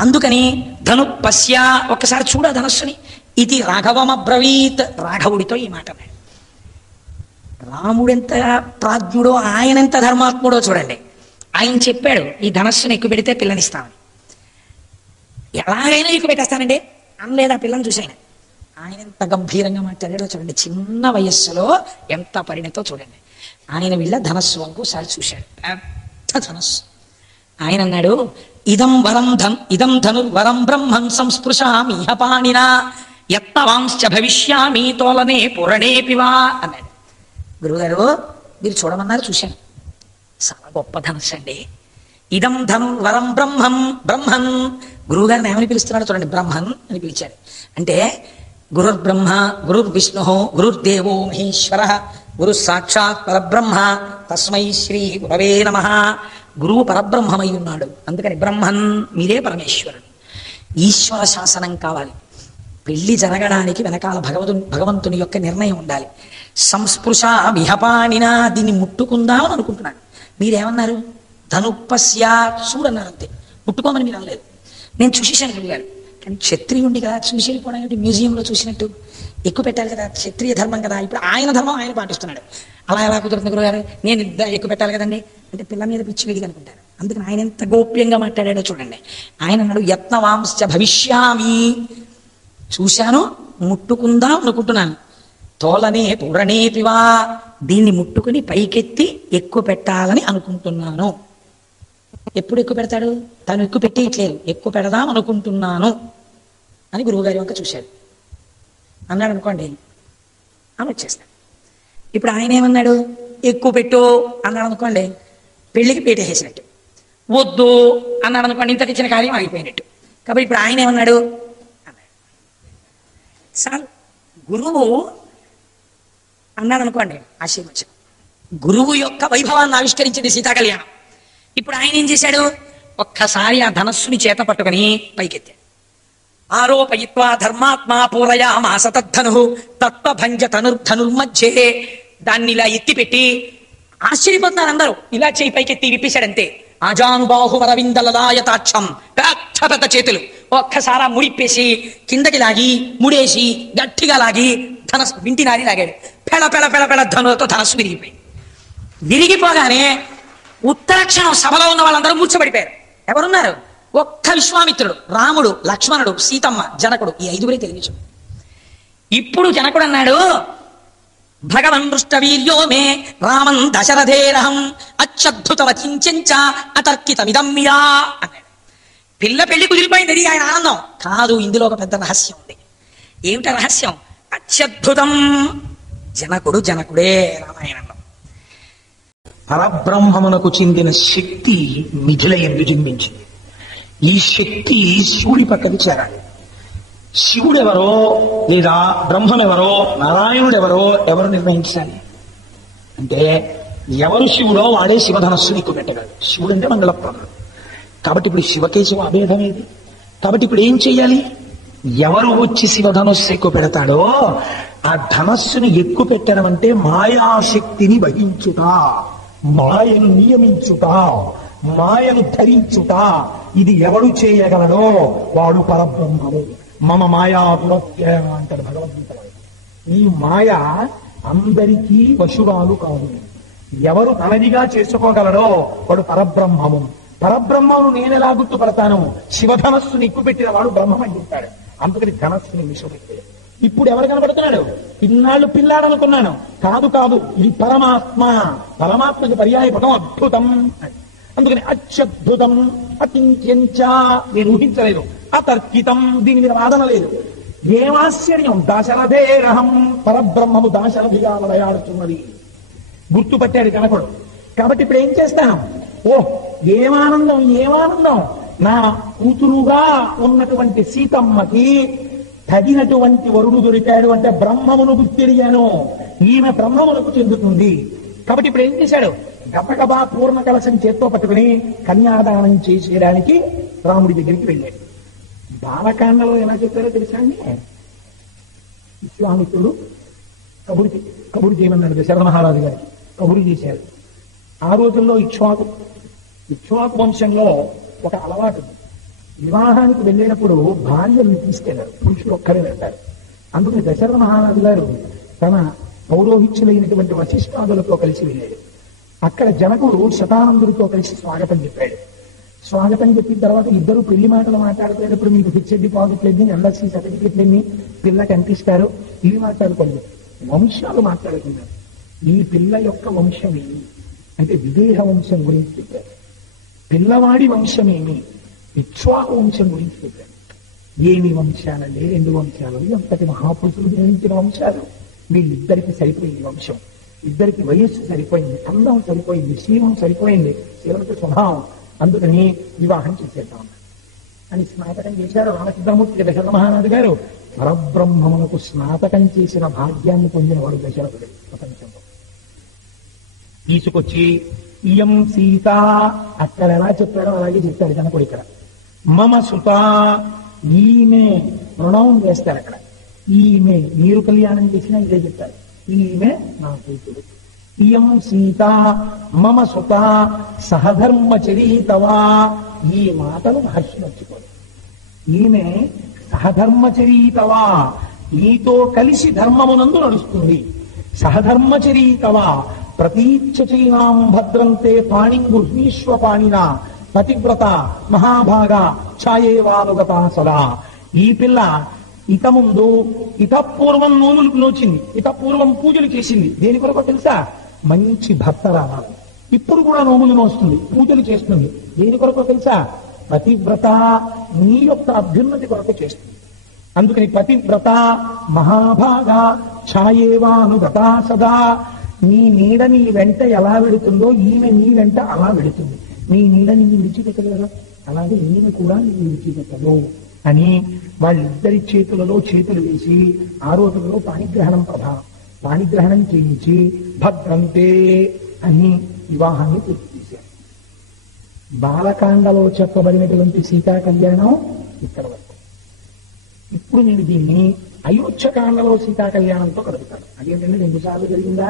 అందుకని ధనుపస్య, ఒక్కసారి చూడ ధనుస్సుని. ఇది రాఘవమబ్రవీత్, రాఘవుడితో ఈ మాట అన్నాడు. రాముడెంత ప్రాజ్ఞుడో ఆయనెంత ధర్మాత్ముడో చూడండి. ఆయన చెప్పాడు ఈ ధనస్సును ఎక్కువ పెడితే పిల్లనిస్తామని. ఎలాగైనా ఎక్కువ పెట్టేస్తానండి అనలేదు ఆ పిల్లని చూసి ఆయన ఎంత గంభీరంగా మాట్లాడాడో చూడండి. చిన్న వయస్సులో ఎంత పరిణతో చూడండి. ఆయన వీళ్ళ ధనస్సు ఇంకోసారి చూశాడు, పెద్ద ధనస్సు. ఆయన అన్నాడు, ఇదం ధనుర్వరం బ్రహ్మం సంస్పృశామి పాణినా యత్నవాంశ్చ భవిష్యామి తోలనే పురణేపివా అన్నాడు. గురువుగారు మీరు చూడమన్నారు, చూశాను. చాలా గొప్ప ధనుస్సు అండి. ఇదం ధనుర్వరం బ్రహ్మన్. గురువుగారిని ఏమని పిలుస్తున్నాడు చూడండి, బ్రహ్మన్ అని పిలిచాడు. అంటే గురుర్బ్రహ్మ గురుర్విష్ణు గురుర్దేవో మహేశ్వర గురు సాక్షాత్ పరబ్రహ్మ తస్మై శ్రీ గురవే నమః. గురువు పరబ్రహ్మమై ఉన్నాడు, అందుకని బ్రహ్మన్ మీరే పరమేశ్వరుడు. ఈశ్వర శాసనం కావాలి. పెళ్లి జరగడానికి వెనకాల భగవంతుని యొక్క నిర్ణయం ఉండాలి. సంస్పృశ విహపాణినా, దీన్ని ముట్టుకుందామని అనుకుంటున్నాడు. మీరేమన్నారు? ధనుపస్య చూడన్నారు, అంతే. ముట్టుకోమని మీరు అనలేదు. నేను చూసేసాను గురుగారు, కానీ క్షత్రియుండి కదా చూసి వెళ్ళిపోవడం ఏమిటి? మ్యూజియంలో చూసినట్టు ఎక్కువ పెట్టాలి కదా, క్షత్రియ ధర్మం కదా. ఇప్పుడు ఆయన ధర్మం ఆయన పాటిస్తున్నాడు, అలా ఎలా కుదురుతుంది గురుగారు? నేను ఎక్కువ పెట్టాలి కదండి అంటే పిల్ల మీద పిచ్చి వేడిగా అనుకుంటారు. అందుకని ఆయన ఎంత గోప్యంగా మాట్లాడాడో చూడండి. ఆయన అన్నాడు యత్నవాంశ్చ భవిష్యామి, చూశాను, ముట్టుకుందాం అనుకుంటున్నాను. తోలనే పూరణే పివా, దీన్ని ముట్టుకుని పైకెత్తి ఎక్కువ పెట్టాలని అనుకుంటున్నాను. ఎప్పుడు ఎక్కువ పెడతాడు? తను ఎక్కువ పెట్టేయట్లేదు, ఎక్కువ పెడదాం అనుకుంటున్నాను అని గురువుగారి వంక చూశాడు. అన్నాడు అనుకోండి, ఆమె వచ్చేస్తాడు. ఇప్పుడు ఆయన ఏమన్నాడు? ఎక్కువ పెట్టు అన్నాడు అనుకోండి, పెళ్లికి పేటేసినట్టు. వద్దు అన్నాడు అనుకోండి, ఇంతకు ఇచ్చిన కార్యం ఆగిపోయినట్టు. కాబట్టి ఇప్పుడు ఆయన ఏమన్నాడు అన్నాడు. చాలు, గురువు అన్నాడు అనుకోండి, ఆశీర్వచనం. గురువు యొక్క వైభవాన్ని ఆవిష్కరించింది సీతా కళ్యాణం. ఇప్పుడు ఆయన ఏం చేశాడు? ఒక్కసారి ఆ ధనస్సుని చేత పట్టుకుని పైకెత్తాడు. ఆరోపయిత్వా ధర్మాత్మా పూరయామాస తద్ధను తత్వభంజ ధనుర్మధ్యే, దాన్ని ఇలా ఎత్తిపెట్టి ఆశ్చర్యపోతున్నారు అందరూ. ఇలా చేయి పైకెత్తి విప్పేశాడంతే. ఆజానుబాహు వరవిందలలాయతాక్షం, పెద్ద పెద్ద చేతులు. ఒక్కసారి ముడిప్పేసి కిందకి లాగి ముడేసి గట్టిగా లాగి ధనస్సు వింటినారి లాగాడు. పెళ పెళ పెళ పెళ ధనులతో ధనస్సు విరిగిపోయి, విరిగిపోగానే ఉత్తరక్షణం సభలో ఉన్న వాళ్ళందరూ మూర్చబడిపోయారు. ఎవరున్నారు? ఒక్క విశ్వామిత్రుడు, రాముడు, లక్ష్మణుడు, సీతమ్మ, జనకుడు, ఈ ఐదుగురే తెలియచు. ఇప్పుడు జనకుడు అన్నాడు భగవన్ దృష్టవీర్యో మే రామన్ దశరథేరహం అత్యద్భుతవచించ అతర్కితమిదమ్యా అన్నాడు. పిల్ల పెళ్లి కుదిరిపోయింది, అది ఆయన ఆనందం కాదు. ఇందులో ఒక పెద్ద రహస్యం ఉంది. ఏమిట రహస్యం? అత్యద్భుతం. జనకుడు జనకుడే రామాయణంలో. పరబ్రహ్మమునకు చెందిన శక్తి మిథిల యందు జన్మించింది. ఈ శక్తి శివుడి పక్కకి చేరాలి. శివుడెవరో లేదా బ్రహ్మమెవరో నారాయణుడెవరో ఎవరు నిర్ణయించాలి అంటే, ఎవరు శివుడో వాడే శివధనస్సుని ఎక్కువ పెట్టగలడు. శివుడు అంటే మంగళప్రదుడు. కాబట్టి ఇప్పుడు శివకేశవ అభేదం ఏది? కాబట్టి ఇప్పుడు ఏం చెయ్యాలి? ఎవరు వచ్చి శివధనస్సు ఎక్కువ పెడతాడో ఆ ధనస్సుని ఎక్కువ పెట్టడం అంటే మాయాశక్తిని వహించుట, మాయను నియమించుట, మాయను ధరించుట. ఇది ఎవడు చేయగలడో వాడు పరబ్రహ్మము. మమ మాయా పురత్యయ అంటాడు భగవద్గీతలో. ఈ మాయ అందరికీ వశురాలు కాదు. ఎవరు తనదిగా చేసుకోగలడో వాడు పరబ్రహ్మము. పరబ్రహ్మను నేనెలా గుర్తుపడతాను? శివధనస్సుని ఎక్కువ పెట్టిన వాడు బ్రహ్మం అని చెప్తాడు. అందుకని ధనస్సుని విషపెట్టాడు. ఇప్పుడు ఎవరు కనబడుతున్నాడు? ఇన్నాళ్ళు పిల్లాడనుకున్నాను, కాదు కాదు, ఇది పరమాత్మ. పరమాత్మకి పర్యాయ పదం అద్భుతం. అందుకని అత్యద్భుతం, అతించ, నేను ఊహించలేదు, అతర్కితం, దీని మీద వాదన లేదు. ఏమాశ్చర్యం, దాశరథేరహం, పరబ్రహ్మము దాశరథిగా వలయాడుతున్నది. గుర్తుపట్టాడు కనకుడు. కాబట్టి ఇప్పుడు ఏం చేస్తాను? ఓహ్ ఏమానందం, ఏమానందం! నా కూతురుగా ఉన్నటువంటి సీతమ్మకి తగినటువంటి వరుడు దొరికాడు అంటే బ్రహ్మమును గుర్తిరిగాను, ఈమె బ్రహ్మమునకు చెందుతుంది. కాబట్టి ఇప్పుడు ఏం చేశాడు? గబగబా పూర్ణ కలశం చేత్తో పట్టుకుని కన్యాదానం చేసేయడానికి రాముడి దగ్గరికి వెళ్ళాడు. బాలకాండలో ఎలా చెప్పారో తెలుసా అండి? విశ్వామిత్రుడు కబురు చేయమన్నాడు దశరథ మహారాజు గారికి. కబురు చేశారు. ఆ రోజుల్లో ఇక్ష్వాకు వంశంలో ఒక అలవాటు. వివాహానికి వెళ్ళేటప్పుడు భార్యను తీసుకెళ్లారు, పురుషుడు ఒక్కరే వెళ్తారు. అందుకని దశరథ మహారాజు గారు తన పౌరోహిత్యులైనటువంటి వశిష్ఠాదులతో కలిసి వెళ్ళాడు. అక్కడ జనకుడు శతానందుడితో కలిసి స్వాగతం చెప్పాడు. స్వాగతం చెప్పిన తర్వాత ఇద్దరు పెళ్లి మాటలు మాట్లాడుకునేటప్పుడు మీకు ఫిక్స్డ్ డిపాజిట్లు ఎన్ని, ఎల్ఐసి సర్టిఫికెట్లు ఎన్ని, పిల్లకి ఎంత ఇస్తారు, ఇవి మాట్లాడుకోలేదు. వంశాలు మాట్లాడుకున్నారు. ఈ పిల్ల యొక్క వంశం ఏమి అంటే విదేహ వంశం గురించి చెప్పారు. పిల్లవాడి వంశం ఏమి? ఇక్ష్వాకు వంశం గురించి చెప్పారు. ఏమి వంశాలండి? 2 వంశాలు. ఎంతటి మహాపురుషులు జన్మించిన వంశాలు. వీళ్ళిద్దరికి సరిపోయింది వంశం. ఇద్దరికి వయస్సు సరిపోయింది, అందం సరిపోయింది, శీలం సరిపోయింది, శీలకి స్వభావం. అందుకని వివాహం చేసేద్దాం అని స్నాతకం చేశారు రామచంద్రమూర్తి దశరథ మహారాజు గారు. పరబ్రహ్మమునకు స్నాతకం చేసిన భాగ్యాన్ని పొందిన వాడు దశరథుడు ప్రపంచంలో. తీసుకొచ్చి ఇయం సీత, అక్కడ ఎలా చెప్పాడో అలాగే చెప్పాడు జనకుడు ఇక్కడ. మమ సుత, ఈమె ప్రణవం వేస్తారు అక్కడ. ఈమె మీరు కళ్యాణం చేసినా ఇదే చెప్తారు, ఈమె నా కూతురు, ఇయం సీత మమ సుత సహధర్మచరీతవా. ఈ మాటలు మహర్షి మర్చిపోదు. ఈమె సహధర్మచరీతవా, నీతో కలిసి ధర్మమునందు నడుస్తుంది. సహధర్మచరీతవా ప్రతీచ్ఛచైనాం భద్రంతే పాణిం గృహీష్వ పాణినా పతివ్రత మహాభాగ ఛాయేవానుగత సదా. ఈ పిల్ల ఇతముందు ఇతపూర్వం నోములు నోచింది, ఇతపూర్వం పూజలు చేసింది. దేని కొరకు తెలుసా? మంచి భర్త రావాలి. ఇప్పుడు కూడా నోములు నోస్తుంది, పూజలు చేస్తుంది. దేని కొరకు తెలుసా? పతివ్రత, నీ యొక్క అభ్యున్నతి కొరకు చేస్తుంది. అందుకని పతివ్రత మహాభాగ ఛాయేవానుగత సదా. నీ నీడ నీ వెంట ఎలా వెడుతుందో ఈమె నీ వెంట అలా వెడుతుంది. నీ నీడ నిన్ను విడిచిపెట్టదు కదా, అలాగే ఈమె కూడా నిన్ను విడిచిపెట్టదు అని వాళ్ళిద్దరి చేతులలో చేతులు వేసి ఆ రోజుల్లో పాణిగ్రహణం పాణిగ్రహణం చేయించి భద్రంతే అని వివాహాన్ని పూర్తి చేశారు. బాలకాండలో చెప్పబడినటువంటి సీతా కళ్యాణం ఇక్కడ వరకు. ఇప్పుడు నేను దీన్ని అయోధ్యకాండలో సీతా కళ్యాణంతో కలుపుతాను. అదేంటంటే 2 సార్లు జరిగిందా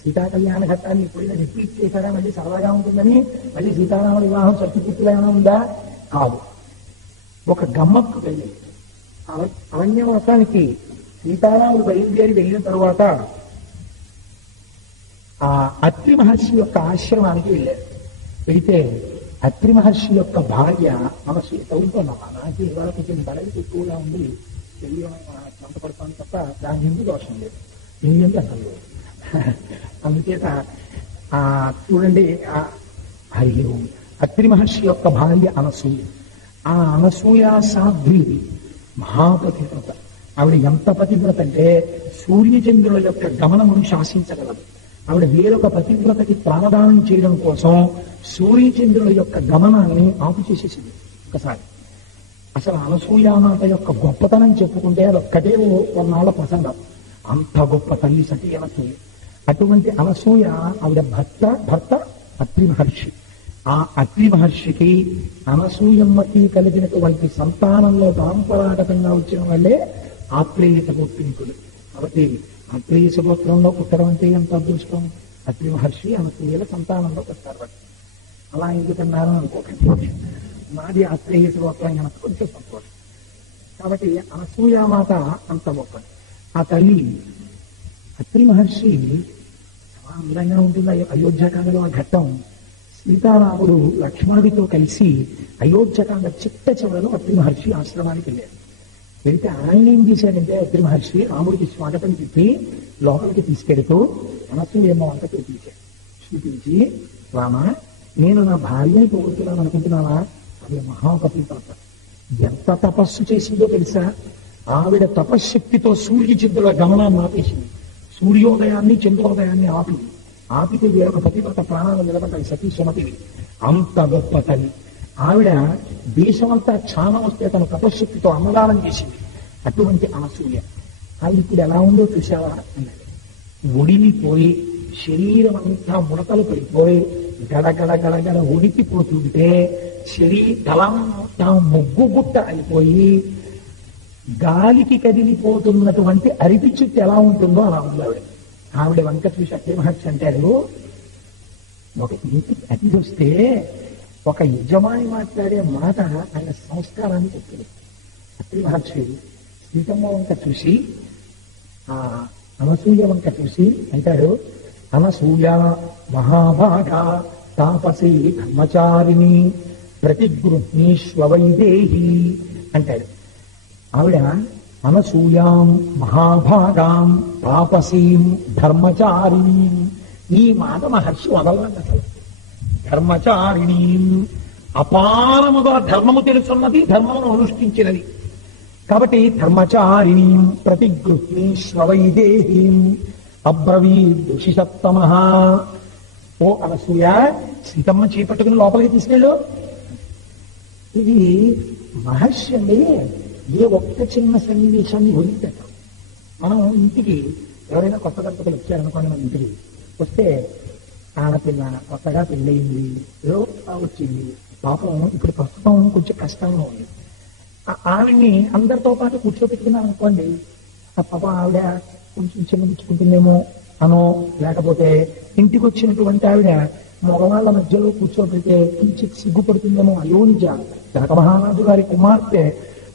సీతా కళ్యాణ ఘట్టాన్ని? ఎప్పుడైనా రిపీట్ చేశారా? మళ్ళీ సరదాగా ఉంటుందని మళ్ళీ సీతారామ వివాహం సర్టిఫికెట్లు ఏమైనా ఉందా? కాదు. ఒక గమ్మత్తు వెళ్ళి అరణ్యవాసానికి సీతారాములు బయలుదేరి వెళ్ళిన తరువాత ఆ అత్రి మహర్షి యొక్క ఆశ్రమానికి వెళ్ళారు. వెళితే అత్రి మహర్షి యొక్క భార్య మనసు తగులుతున్నామా, నాకు ఇవాళ కొంచెం బడలి ఎక్కువగా ఉంది, సొంత పడతాను తప్ప దాని ఎందుకు దోషం లేదు, ఎందుకంటే అసలు లేదు. అందుచేత చూడండి, అయ్యో అత్రి మహర్షి యొక్క భార్య అనసూయ. ఆ అనసూయ సాధ్వి మహాపతివ్రత. ఆవిడ ఎంత పతివ్రత అంటే సూర్యచంద్రుల యొక్క గమనమును శాసించగలదు. ఆవిడ వేరొక పతివ్రతకి ప్రాణదానం చేయడం కోసం సూర్యచంద్రుల యొక్క గమనాన్ని ఆపు చేసేసింది ఒకసారి. అసలు అనసూయామాత యొక్క గొప్పతనం చెప్పుకుంటే అది ఒక్కటే కొన్నాళ్ళ ప్రసంగం. అంత గొప్ప తల్లి సతి అనసూయ. అటువంటి అనసూయ ఆవిడ భర్త అత్రి మహర్షి. ఆ అత్రి మహర్షికి అనసూయమ్మకి కలిగినటువంటి సంతానంలో పరంపరాగతంగా వచ్చిన వాళ్ళే ఆత్రేయత గోత్రీకులు. కాబట్టి ఆత్రేయస గోత్రంలో పుట్టడం అంటే ఎంత అదృష్టం. అత్రి మహర్షి అనసూయల సంతానంలో పుట్టారు. అలా ఎందుకన్నారు అనుకోకండి, మాది ఆత్రేయస గోత్రం కనుక కొంచెం సంతోషం. కాబట్టి అనసూయామాత అంత గొప్ప. ఆ తల్లి అత్రి మహర్షి చాలా అందంగా ఉంటుంది. అయోధ్యకాండలో ఆ ఘట్టం. సీతారాముడు లక్ష్మణుడితో కలిసి అయోధ్యకాండ చిట్ట చివరలో అత్రి మహర్షి ఆశ్రమానికి వెళ్ళారు. వెళ్తే ఆయన ఏం చేశాడంటే అత్రి మహర్షి రాముడికి స్వాగతం చెప్పి లోపలికి తీసుకెడుతూ అనసూయమ్మ వంట చూపించి, రామ నేను నా భార్యని పోగొట్టున్నాను అనుకుంటున్నావా? అది మహాపతివ్రత. ఎంత తపస్సు చేసిందో తెలుసా? ఆవిడ తపశ్శక్తితో సూర్యచంద్రుల గమనాన్ని ఆపేసింది. సూర్యోదయాన్ని చంద్రోదయాన్ని ఆపితే వేరొక పతివ్రత ప్రాణాలు నిలబడ్డాయి. సతీ సుమతివి. అంత గొప్ప తల్లి ఆవిడ. దేశమంతా క్షామం వస్తే తన తపశ్శక్తితో అన్నదానం చేసింది. అటువంటి అనసూయ ఆవిడ ఇప్పుడు ఎలా ఉందో చూసావా అన్నాడు. ఒడిలిపోయి శరీరం అంతా ముడతలు పడిపోయి గడగడ గడగడ ఉడికిపోతుంటే తలంతా మొగ్గుగుట్ట అయిపోయి గాలికి కదిలిపోతున్నటువంటి అరటి చెట్టు ఎలా ఉంటుందో అలా ఉంది ఆవిడ. ఆవిడ వంక చూసి అత్రి మహర్షి అంటారు, ఒక ఇంటికి అతిథి వస్తే ఒక యజమాని మాట్లాడే మాట ఆయన సంస్కారాన్ని చెప్తుంది. అత్రి మహర్షి సీతమ్మ వంక చూసి ఆ అనసూయ వంక చూసి అంటాడు, అనసూయ మహాభాగ తాపసి ధర్మచారిణి ప్రతిగృహ్ణీష్వైదేహి అంటాడు. ఆవిడ అనసూయాం మహాభాగాం తాపసీం ధర్మచారిణీ. ఈ మాట మహర్షి వదలండి. అసలు ధర్మచారిణీ అపారముగా ధర్మము తెలుసున్నది, ధర్మమును అనుష్ఠించినది. కాబట్టి ధర్మచారిణీ ప్రతిగృహ్ణీష్వైదేహీం అబ్రవీదృషిసత్తమ. ఓ అనసూయ, సీతమ్మ చేపట్టుకుని లోపలికి తీసుకెళ్ళు. ఇది మహర్షి అండి ఏ ఒక్క చిన్న సన్నివేశాన్ని వదిలిపెట్టాం. మనం ఇంటికి ఎవరైనా కొత్త దంపతులు వచ్చారనుకోండి, మన ఇంటికి వస్తే ఆడపిల్ల కొత్తగా పెళ్ళయింది, ఏదో వచ్చింది, పాపం ఇప్పుడు ప్రస్తుతం కొంచెం కష్టంగా ఉంది. ఆవిడ్ని అందరితో పాటు కూర్చోపెట్టుకున్నాం అనుకోండి, ఆ పాప ఆవిడ కొంచెం చిన్నపుచ్చుకుంటుందేమో అనో, లేకపోతే ఇంటికి వచ్చినటువంటి ఆవిడ మగవాళ్ళ మధ్యలో కూర్చోబెడితే కించిత్ సిగ్గుపడుతుందేమో. అయోనిజ జనక మహారాజు గారి కుమార్తె,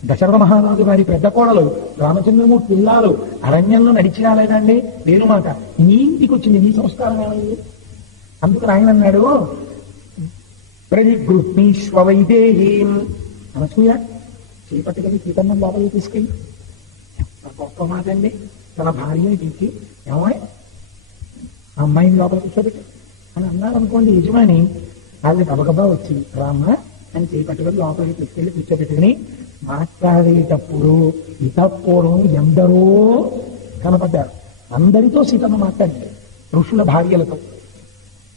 దశరథ మహారాజు గారి పెద్ద కోడలు, రామచంద్రమూర్తి పిల్లాలు అరణ్యంలో నడిచి రాలేదండి నేను మాట. నీ ఇంటికి వచ్చింది, నీ సంస్కారం ఏమైంది? అందుకు ఆయన అన్నాడు, ప్రతిగృహ్ణీష్వైదేహీం. అనసూయ చేపట్టుకొని సీతమ్మ లోపలికి తీసుకెళ్ళి, గొప్ప మాట అండి. తన భార్యని పిలిచి, ఏమో ఆ అమ్మాయిని లోపల కూర్చోబెట్టి అని అన్నారు అనుకోండి యజమాని. వాళ్ళు గబగబా వచ్చి రామ్మ అని చేపట్టుకొని లోపలికి తీసుకెళ్లి కూర్చోబెట్టుకుని మాట్లాడేటప్పుడు ఇతపూర్వం ఎందరో కనపడ్డారు. అందరితో సీతమ్మ మాట్లాడారు, ఋషుల భార్యలతో.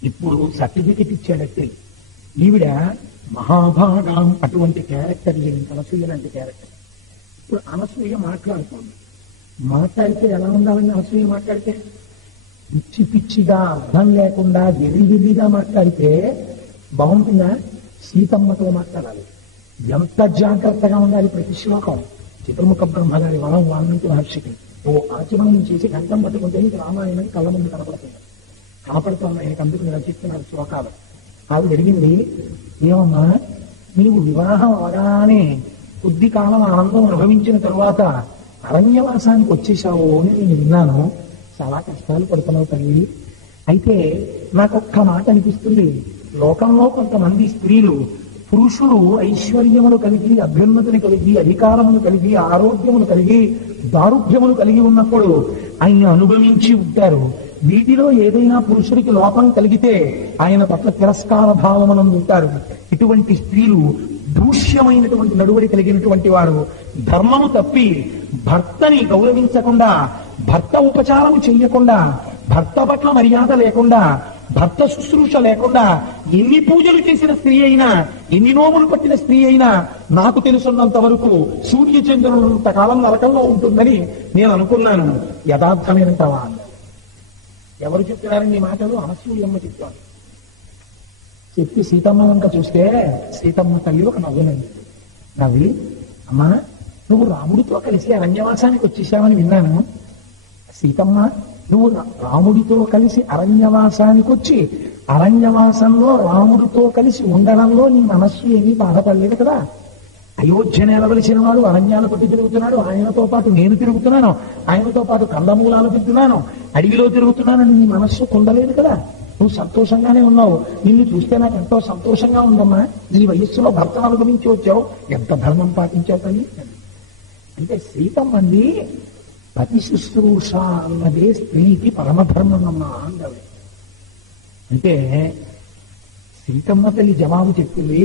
ఇప్పుడు సర్టిఫికెట్ ఇచ్చాడట్టే. ఈవిడ మహాభాగం అటువంటి క్యారెక్టర్, అనసూయ లాంటి క్యారెక్టర్. ఇప్పుడు అనసూయ మాట్లాడుతుంది. మాట్లాడితే ఎలా ఉండాలని అనసూయ మాట్లాడితే? పిచ్చి పిచ్చిగా, అర్థం లేకుండా, వెర్రిగా మాట్లాడితే బాగుంటుందా? సీతమ్మతో మాట్లాడాలి. ఎంత జాగ్రత్తగా ఉండాలి ప్రతి శ్లోకం. చిత్రముఖ బ్రహ్మగారి వరం వాల్మీకి మహర్షికి ఓ ఆచమనం చేసి కంఠం పట్టుకుంటే రామాయణం కళ్ళ ముందు కనపడుతుంది. కనపడుతున్న ఆయనకు అందుకు రచిస్తున్నారు శ్లోకాలు. ఆవిడ అడిగింది, ఏమమ్మా నీవు వివాహం అవగానే కొద్ది కాలం ఆనందం అనుభవించిన తరువాత అరణ్యవాసానికి వచ్చేసావు అని నేను విన్నాను. చాలా కష్టాలు పడుతున్నావు తల్లి. అయితే నాకొక్క మాట అనిపిస్తుంది, లోకంలో కొంతమంది స్త్రీలు పురుషుడు ఐశ్వర్యములు కలిగి, అభ్యున్నతిని కలిగి, అధికారములు కలిగి, ఆరోగ్యములు కలిగి, దారుఢ్యములు కలిగి ఉన్నప్పుడు ఆయన అనుభవించి ఉంటారు. వీటిలో ఏదైనా పురుషుడికి లోపం కలిగితే ఆయన పట్ల తిరస్కార భావమునందు ఉంటారు. ఇటువంటి స్త్రీలు దూష్యమైనటువంటి నడువడి కలిగినటువంటి వారు. ధర్మము తప్పి భర్తని గౌరవించకుండా, భర్త ఉపచారము చెయ్యకుండా, భర్త పట్ల మర్యాద లేకుండా, భర్త శుశ్రూష లేకుండా ఎన్ని పూజలు చేసిన స్త్రీ అయినా, ఎన్ని నోములు పట్టిన స్త్రీ అయినా నాకు తెలుసున్నంత వరకు సూర్యచంద్రులంత కాలం నరకంలో ఉంటుందని నేను అనుకున్నాను. యథార్థమేనంటావా? ఎవరు చెప్తున్నారని ఈ మాటలు? అనసూయమ్మ చెప్తాను. చెప్పి సీతమ్మ వంక చూస్తే సీతమ్మ తల్లి ఒక నవ్వునండి. నవ్వి, అమ్మా నువ్వు రాముడితో కలిసి అరణ్యవాసానికి వచ్చేసావని విన్నాను. సీతమ్మ, నువ్వు రాముడితో కలిసి అరణ్యవాసానికి వచ్చి అరణ్యవాసంలో రాముడితో కలిసి ఉండడంలో నీ మనస్సు ఏమీ బాధపడలేదు కదా? అయోధ్య నెలవలసిన వాడు అరణ్యాల కొట్టి తిరుగుతున్నాడు, ఆయనతో పాటు నేను తిరుగుతున్నాను, ఆయనతో పాటు కందమూలాలు తిరుగుతున్నాను, అడవిలో తిరుగుతున్నానని నీ మనస్సు కొండలేదు కదా? నువ్వు సంతోషంగానే ఉన్నావు. నిన్ను చూస్తే నాకు ఎంతో సంతోషంగా ఉందమ్మా. ఈ వయస్సులో భర్తను అనుభవించి వచ్చావు, ఎంత ధర్మం పాటించావు తల్లి. అంటే సీతమ్మంది పతి శుశ్రూష అన్నదే స్త్రీకి పరమధర్మం అమ్మా అన్నది. అంటే సీతమ్మ తల్లి జవాబు చెప్పింది.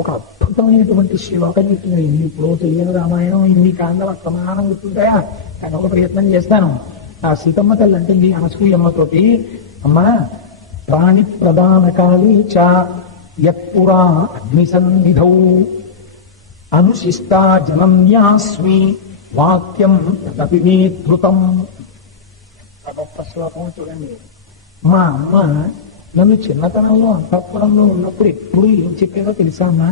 ఒక అద్భుతమైనటువంటి శ్లోకం చెప్తుంది. ఇప్పుడు తెలియని రామాయణం ఇన్ని కాండలు అసమానం గుర్తుంటాయా? కానీ ఒక ప్రయత్నం చేస్తాను. ఆ సీతమ్మ తల్లి అంటుంది అనసూయమ్మతోటి, అమ్మా ప్రాణి ప్రధాన కాళీ చ యత్పురా అగ్నిసన్నిధౌ అనుశిష్టా జనన్యాస్మి వాక్యం తదపి మే ధృతం. గొప్ప శ్లోకం చూడండి. మా అమ్మ నన్ను చిన్నతనంలో అంతఃపురంలో ఉన్నప్పుడు ఎప్పుడు ఏం చెప్పేదో తెలుసా అమ్మా?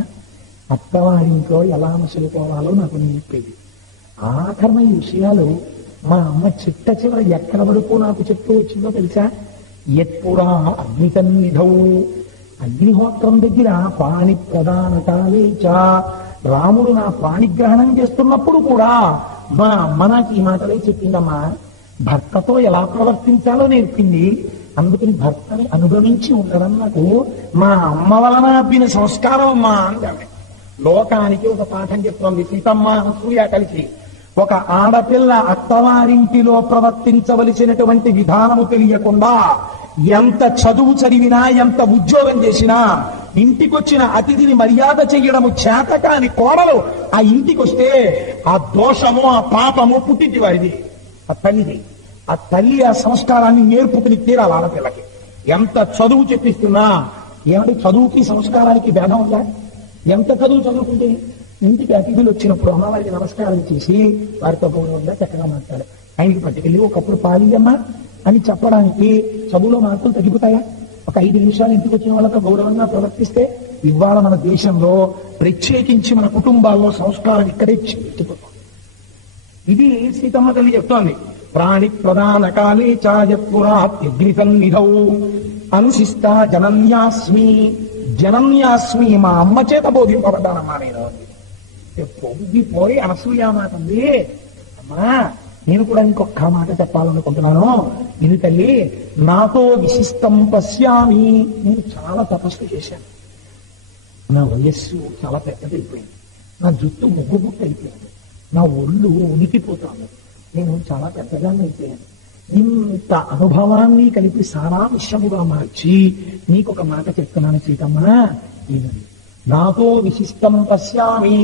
అత్తవారింట్లో ఎలా మసులుకోవాలో నాకు చెప్పేది. ఆఖరణ ఈ విషయాలు మా అమ్మ చిట్ట చివర ఎక్కడ వరకు నాకు చెప్తూ వచ్చిందో తెలుసా? ఎప్పుడా అగ్నిసన్నిధౌ, అగ్నిహోత్రం దగ్గర పాణి ప్రధానతాలేచ, రాముడు నా పాణిగ్రహణం చేస్తున్నప్పుడు కూడా మా అమ్మ నాకు ఈ మాటలే చెప్పిందమ్మా. భర్తతో ఎలా ప్రవర్తించాలో నేర్పింది. అందుకని భర్తని అనుభవించి ఉండడం నాకు మా అమ్మ వలన అబ్బిన సంస్కారం అమ్మా అంటాడు. లోకానికి ఒక పాఠం చెప్తోంది సీతమ్మ అనసూయ కలిసి. ఒక ఆడపిల్ల అత్తవారింటిలో ప్రవర్తించవలసినటువంటి విధానము తెలియకుండా ఎంత చదువు చదివినా, ఎంత ఉద్యోగం చేసినా, ఇంటికొచ్చిన అతిథిని మర్యాద చెయ్యడము చేతకాని కోడలు ఆ ఇంటికి వస్తే ఆ దోషము, ఆ పాపము పుట్టింటి వారిది, ఆ తల్లిది. ఆ తల్లి ఆ సంస్కారాన్ని నేర్పుకుని తీరాలి ఆడపిల్లకి. ఎంత చదువు చెప్పిస్తున్నా, ఏమంటే చదువుకి సంస్కారానికి భేదం ఉందా? ఎంత చదువు చదువుకుంటే ఇంటికి అతిథులు వచ్చినప్పుడు అమ్మవారికి నమస్కారం చేసి వారితో గౌరవంగా చక్కగా మాట్లాడాలి. ఆయనకి పట్టుకెళ్ళి ఒకప్పుడు పాలియమ్మా అని చెప్పడానికి చదువులో మార్పులు తగ్గిపోతాయా? ఒక 5 నిమిషాలు ఇంటికి వచ్చిన వాళ్ళతో గౌరవంగా ప్రవర్తిస్తే ఇవాళ మన దేశంలో ప్రత్యేకించి మన కుటుంబాల్లో సంస్కారం ఇక్కడే చిక్కుపోతుంది. ఇది సీతమ్మ తల్లి చెప్తోంది. ప్రాణి ప్రధాన కాలే చాయపురాగ్నిసన్నిధౌ అనుశిష్ట జనన్యాస్మి. జనన్యాస్మి, మా అమ్మ చేత బోధింపబడ్డానమ్మా నేను. పొంగిపోయి అనసూయామాటంది, అమ్మా నేను కూడా ఇంకొక మాట చెప్పాలనుకుంటున్నాను. ఇది తల్లి, నాతో విశిష్టం పశ్యామి. నేను చాలా తపస్సు చేశాను. నా వయస్సు చాలా పెద్దదైపోయింది. నా జుట్టు ముగ్గుముక్క అయిపోయింది. నా ఒళ్ళు ఉనికిపోతాను. నేను చాలా పెద్దగానే అయిపోయాను. ఇంత అనుభవాన్ని కలిపి సారాంశముగా మార్చి నీకొక మాట చెప్తున్నాను సీతమ్మ. ఈయనది నాతో విశిష్టం పశ్యామి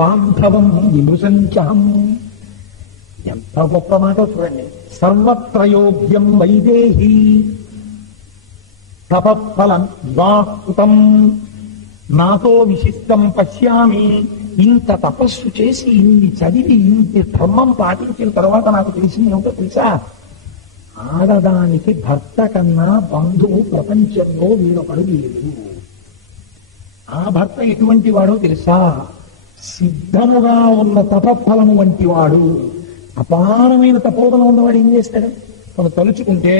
బాంధవం విమృశంచహం. ఎంత గొప్ప మాట చూడండి. సర్వత్రయోగ్యం వైదేహి తపఫలం వివాహృతం. నాతో విశిష్టం పశ్యామి. ఇంత తపస్సు చేసి ఇన్ని చదివి ఇంత ధర్మం పాటించిన తర్వాత నాకు తెలిసింది ఏమిటో తెలుసా? ఆడదానికి భర్త కన్నా బంధువు ప్రపంచంలో వీరొకడు లేదు. ఆ భర్త ఎటువంటి వాడో తెలుసా? సిద్ధముగా ఉన్న తపఫలము వంటి వాడు. అపారమైన తపోబలం ఉన్నవాడు ఏం చేస్తాడు? తను తలుచుకుంటే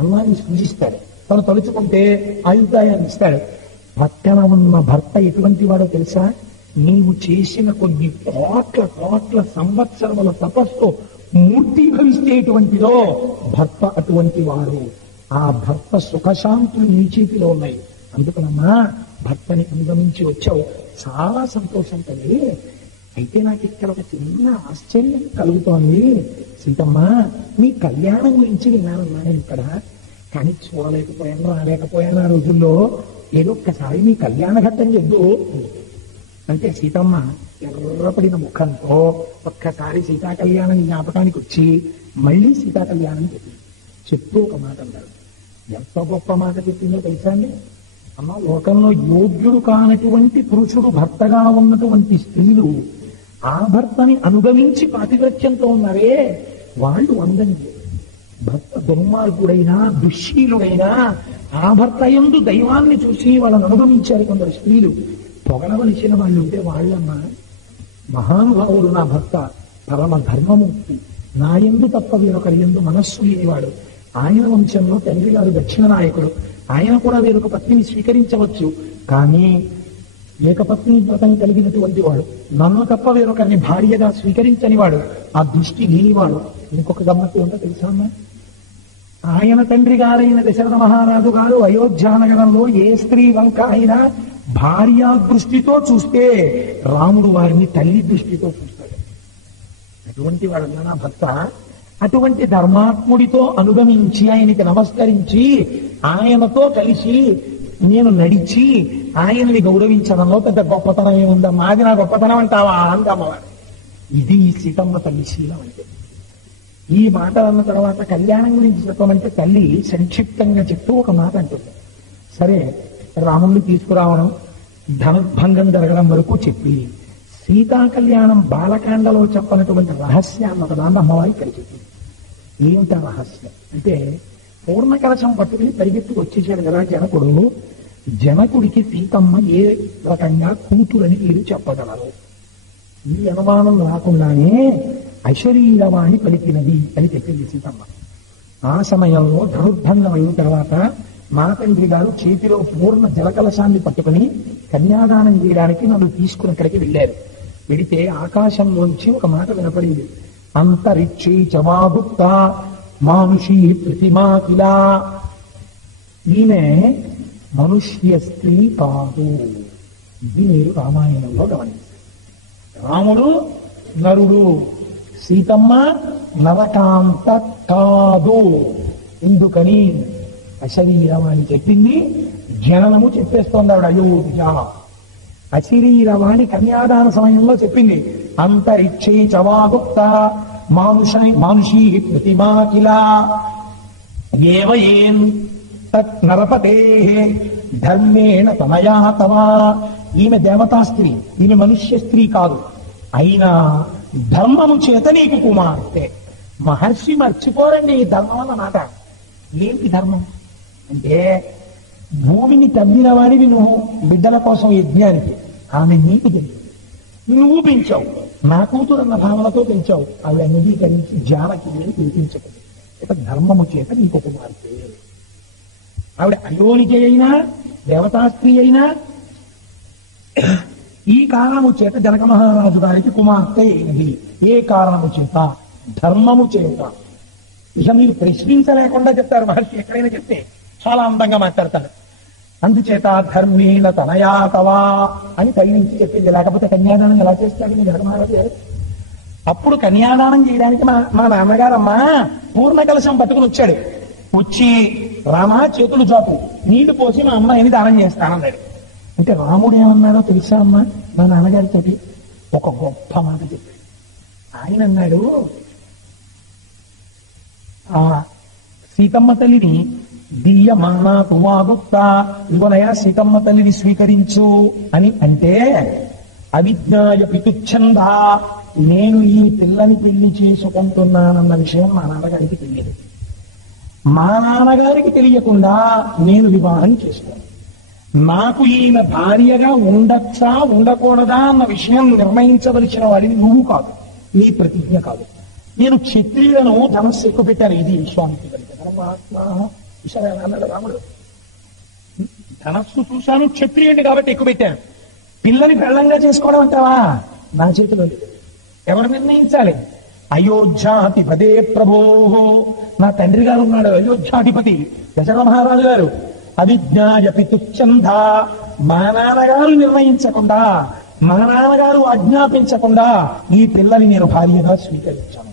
అన్నాన్ని సృజిస్తాడు. తను తలుచుకుంటే ఆయుర్దాయాన్ని ఇస్తాడు. పక్కన ఉన్న భర్త ఎటువంటి వాడో తెలుసా? నీవు చేసిన కొన్ని కోట్ల కోట్ల సంవత్సరముల తపస్సు మూర్తీభవిస్తేటువంటిదో భర్త అటువంటి వాడు. ఆ భర్త సుఖశాంతులు నీ చేతిలో ఉన్నాయి. అందుకనమ్మా భర్తని అనుగమించి వచ్చావు, చాలా సంతోషం తల్లి. అయితే నాకు ఇక్కడ ఒక చిన్న ఆశ్చర్యం కలుగుతోంది సీతమ్మ. మీ కళ్యాణం గురించి విన్నానన్నాను ఇక్కడ, కానీ చూడలేకపోయాను, రాలేకపోయాను. ఆ రోజుల్లో ఏదో ఒక్కసారి మీ కళ్యాణ ఘట్టం చెప్దు అంటే సీతమ్మ ఎర్రపడిన ముఖంతో ఒక్కసారి సీతా కళ్యాణం జ్ఞాపకానికి వచ్చి మళ్ళీ సీతా కళ్యాణం చెప్తూ ఒక మాట అన్నాడు. ఎంత గొప్ప మాట చెప్పిందో తెలుసా అండి? అమ్మ, లోకంలో యోగ్యుడు కానటువంటి పురుషుడు భర్తగా ఉన్నటువంటి స్త్రీలు ఆ భర్తని అనుగమించి పాతివ్రత్యంతో ఉన్నారే, వాళ్ళు అందండి. భర్త దుర్మార్గుడైనా దుశ్శీలుడైనా ఆ భర్త యందు దైవాన్ని చూసి వాళ్ళని అనుగమించారు కొందరు స్త్రీలు. పొగడవలసిన వాళ్ళు ఉంటే వాళ్ళన్నా మహానుభావుడు నా భర్త, పరమ ధర్మమూర్తి, నా యందు తప్ప వేరొకరి యందు మనస్సు లేనివాడు, ఆయన వంశంలో తండ్రి గారు దక్షిణ నాయకుడు, ఆయన కూడా వేరొక పత్నిని స్వీకరించవచ్చు, కానీ ఏకపత్ని వ్రతం కలిగినటువంటి వాడు, నన్ను తప్ప వేరొకరిని భార్యగా స్వీకరించని వాడు, ఆ దృష్టి లేనివాడు. ఇంకొక గమ్మత్తు ఉందో తెలుసా అమ్మా? ఆయన తండ్రి గారైన దశరథ మహారాజు గారు అయోధ్యానగరంలో ఏ స్త్రీ వంక అయినా భార్యా దృష్టితో చూస్తే రాముడు వారిని తల్లి దృష్టితో చూస్తాడు. అటువంటి వాడన్నా నా భర్త. అటువంటి ధర్మాత్ముడితో అనుగమించి ఆయనకి నమస్కరించి ఆయనతో కలిసి నేను నడిచి ఆయనని గౌరవించడంలో పెద్ద గొప్పతనం ఏముందమ్మా? అది నా గొప్పతనం అంటావా అందమ్మవారు. ఇది సీతమ్మ తల్లి శీలం అంటే. ఈ మాట అన్న తర్వాత కళ్యాణం గురించి చెప్పమంటే తల్లి సంక్షిప్తంగా చెప్తూ ఒక మాట అంటుంది. సరే, రాముణ్ణి తీసుకురావడం, ధనుర్భంగం జరగడం వరకు చెప్పి సీతా కళ్యాణం బాలకాండలో చెప్పనటువంటి రహస్యాన్ని ఒకదాన్ని అమ్మవారి ఇక్కడ చెప్పింది. ఏమిటా రహస్యం అంటే, పూర్ణ కలశం పట్టుకుని పరిగెత్తుకు వచ్చేసాడు కదా జనకుడు. జనకుడికి సీతమ్మ ఏ రకంగా కూతురని మీరు చెప్పగలరు? ఈ అనుమానం రాకుండానే అశరీరవాణి పలికినది అని చెప్పింది సీతమ్మ. ఆ సమయంలో ధనుర్భంగం అయిన తర్వాత మా తండ్రి గారు చేతిలో పూర్ణ జలకలశాన్ని పట్టుకుని కన్యాదానం చేయడానికి నన్ను తీసుకుని అక్కడికి వెళ్ళారు. వెడితే ఆకాశంలోంచి ఒక మాట వినపడింది. అంతరిక్షే చవాగుప్త మానుషీ ప్రతిమా కిలా. ఈమె మనుష్య స్త్రీ కాదు. ఇది మీరు రామాయణంలో గమనించారు. రాముడు నరుడు, సీతమ్మ నరకాంత కాదు. ఎందుకని? అశరీరవాణి చెప్పింది, జననము చెప్పేస్తోంది ఆవిడ అయోధ్య. అశరీరవాణి కన్యాదాన సమయంలో చెప్పింది. అంతరిక్షే చవాగుప్త మానుషీ ప్రతిమా కిలా ఏవయేన్ తత్ నరపతే ధర్మేణ తనయా తవా. ఈమె దేవతా స్త్రీ, ఈమె మనుష్య స్త్రీ కాదు. అయినా ధర్మము చేత నీకు కుమార్తె. మహర్షి మర్చిపోరండి ఈ ధర్మం అన్నమాట. ఏంటి ధర్మం అంటే, భూమిని తవ్విన వాడివి నువ్వు బిడ్డల కోసం యజ్ఞానికి, ఆమె నీకు తెలియదు. నువ్వు పెంచావు, నా కూతురు అన్న భావనతో పెంచావు, ఆవిడ అంగీకరించి జానకి అని పిలిపించకూడదు. ఇక ధర్మము చేత నీకు కుమార్తె. ఆవిడ అయోనిజ అయినా దేవతాస్త్రీ అయినా ఈ కారణము చేత జనక మహారాజు గారికి కుమార్తె అయినది. ఏ కారణము చేత? ధర్మము చేత. ఇక మీరు ప్రశ్నించలేకుండా చెప్తారు మహర్షి, ఎక్కడైనా చెప్తే చాలా అందంగా మాట్లాడతారు. అందుచేత ధర్మేణ తనయాతవా అని పై నుంచి చెప్పింది. లేకపోతే కన్యాదానం ఎలా చేస్తాడని జనక మహారాజు గారు. అప్పుడు కన్యాదానం చేయడానికి మా నాన్నగారమ్మా పూర్ణ కలశం పట్టుకుని వచ్చాడు. వచ్చి రామా చేతులు చాపు, నీళ్లు పోసి మా అమ్మాయిని దానం చేస్తానన్నాడు. అంటే రాముడు ఏమన్నాడో తెలుసా అమ్మా మా నాన్నగారితో? ఒక గొప్ప మాట చెప్పాడు. ఆయన అన్నాడు, ఆ సీతమ్మ తల్లిని దీయమానా తువాగుప్త, ఇవనయా సీతమ్మ తల్లిని స్వీకరించు అని అంటే, అవిజ్ఞాయ పితుచ్ఛంద, నేను ఈ పిల్లని పెళ్లి చేసుకుంటున్నానన్న విషయం మా నాన్నగారికి తెలియదు. మా నాన్నగారికి తెలియకుండా నేను వివాహం చేసుకోను. నాకు ఈమె భార్యగా ఉండొచ్చా ఉండకూడదా అన్న విషయం నిర్ణయించవలసిన వాడిని నువ్వు కాదు, నీ ప్రతిజ్ఞ కాదు. నేను క్షత్రియులను ధనస్సు ఎక్కువ పెట్టాను. ఇది విశ్వామిత్రుడి గారికి అన్నాడు రాముడు. ధనస్సు చూశాను, క్షత్రియుడిని కాబట్టి ఎక్కువ పెట్టాను. పిల్లని పెళ్ళంగా చేసుకోవడం అంటావా? నా చేతిలో లేదు. ఎవరు నిర్ణయించాలి? అయోధ్యాధిపదే ప్రభో, నా తండ్రి గారు ఉన్నాడు అయోధ్యాధిపతి దశరథ మహారాజు గారు. అవిజ్ఞాయ పితుచ్ఛంద, మా నాన్నగారు నిర్ణయించకుండా, మా నాన్నగారు ఆజ్ఞాపించకుండా ఈ పిల్లని నేను భార్యగా స్వీకరించాను.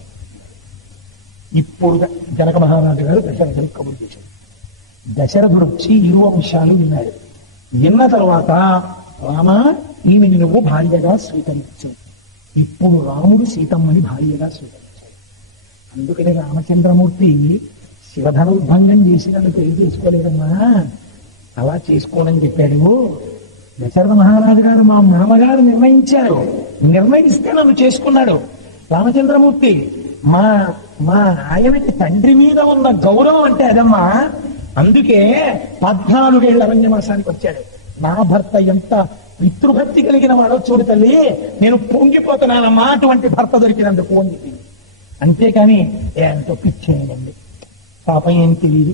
ఇప్పుడు జనక మహారాజు గారు దశరథుడికి కబురు చేశాడు. దశరథుడు వచ్చి ఇరు అంశాలు విన్నాడు. విన్న తర్వాత, రామా ఈమెని నువ్వు భార్యగా స్వీకరించు. ఇప్పుడు రాముడు సీతమ్మని భార్యగా స్వీకరించాడు. అందుకని రామచంద్రమూర్తి శివధనుర్భంగం చేసి నన్ను పెళ్లి చేసుకోలేదమ్మా, అలా చేసుకోనని చెప్పాడు. దశరథ మహారాజు గారు మా మామగారు నిర్ణయించారు, నిర్ణయిస్తే నన్ను చేసుకున్నాడు. రామచంద్రమూర్తి మా మా ఆయనకి తండ్రి మీద ఉన్న గౌరవం అంటే అదమ్మా. అందుకే 14 ఏళ్ల అరణ్యవాసానికి వచ్చాడు. నా భర్త ఎంత పితృభక్తి కలిగిన వాడో చూడు తల్లి, నేను పొంగిపోతున్నానమ్మా అటువంటి భర్త దొరికినందుకు అని చెప్పి. అంతేకాని ఎంతో పిచ్చేయండి, పాపం ఏం తెలియదు.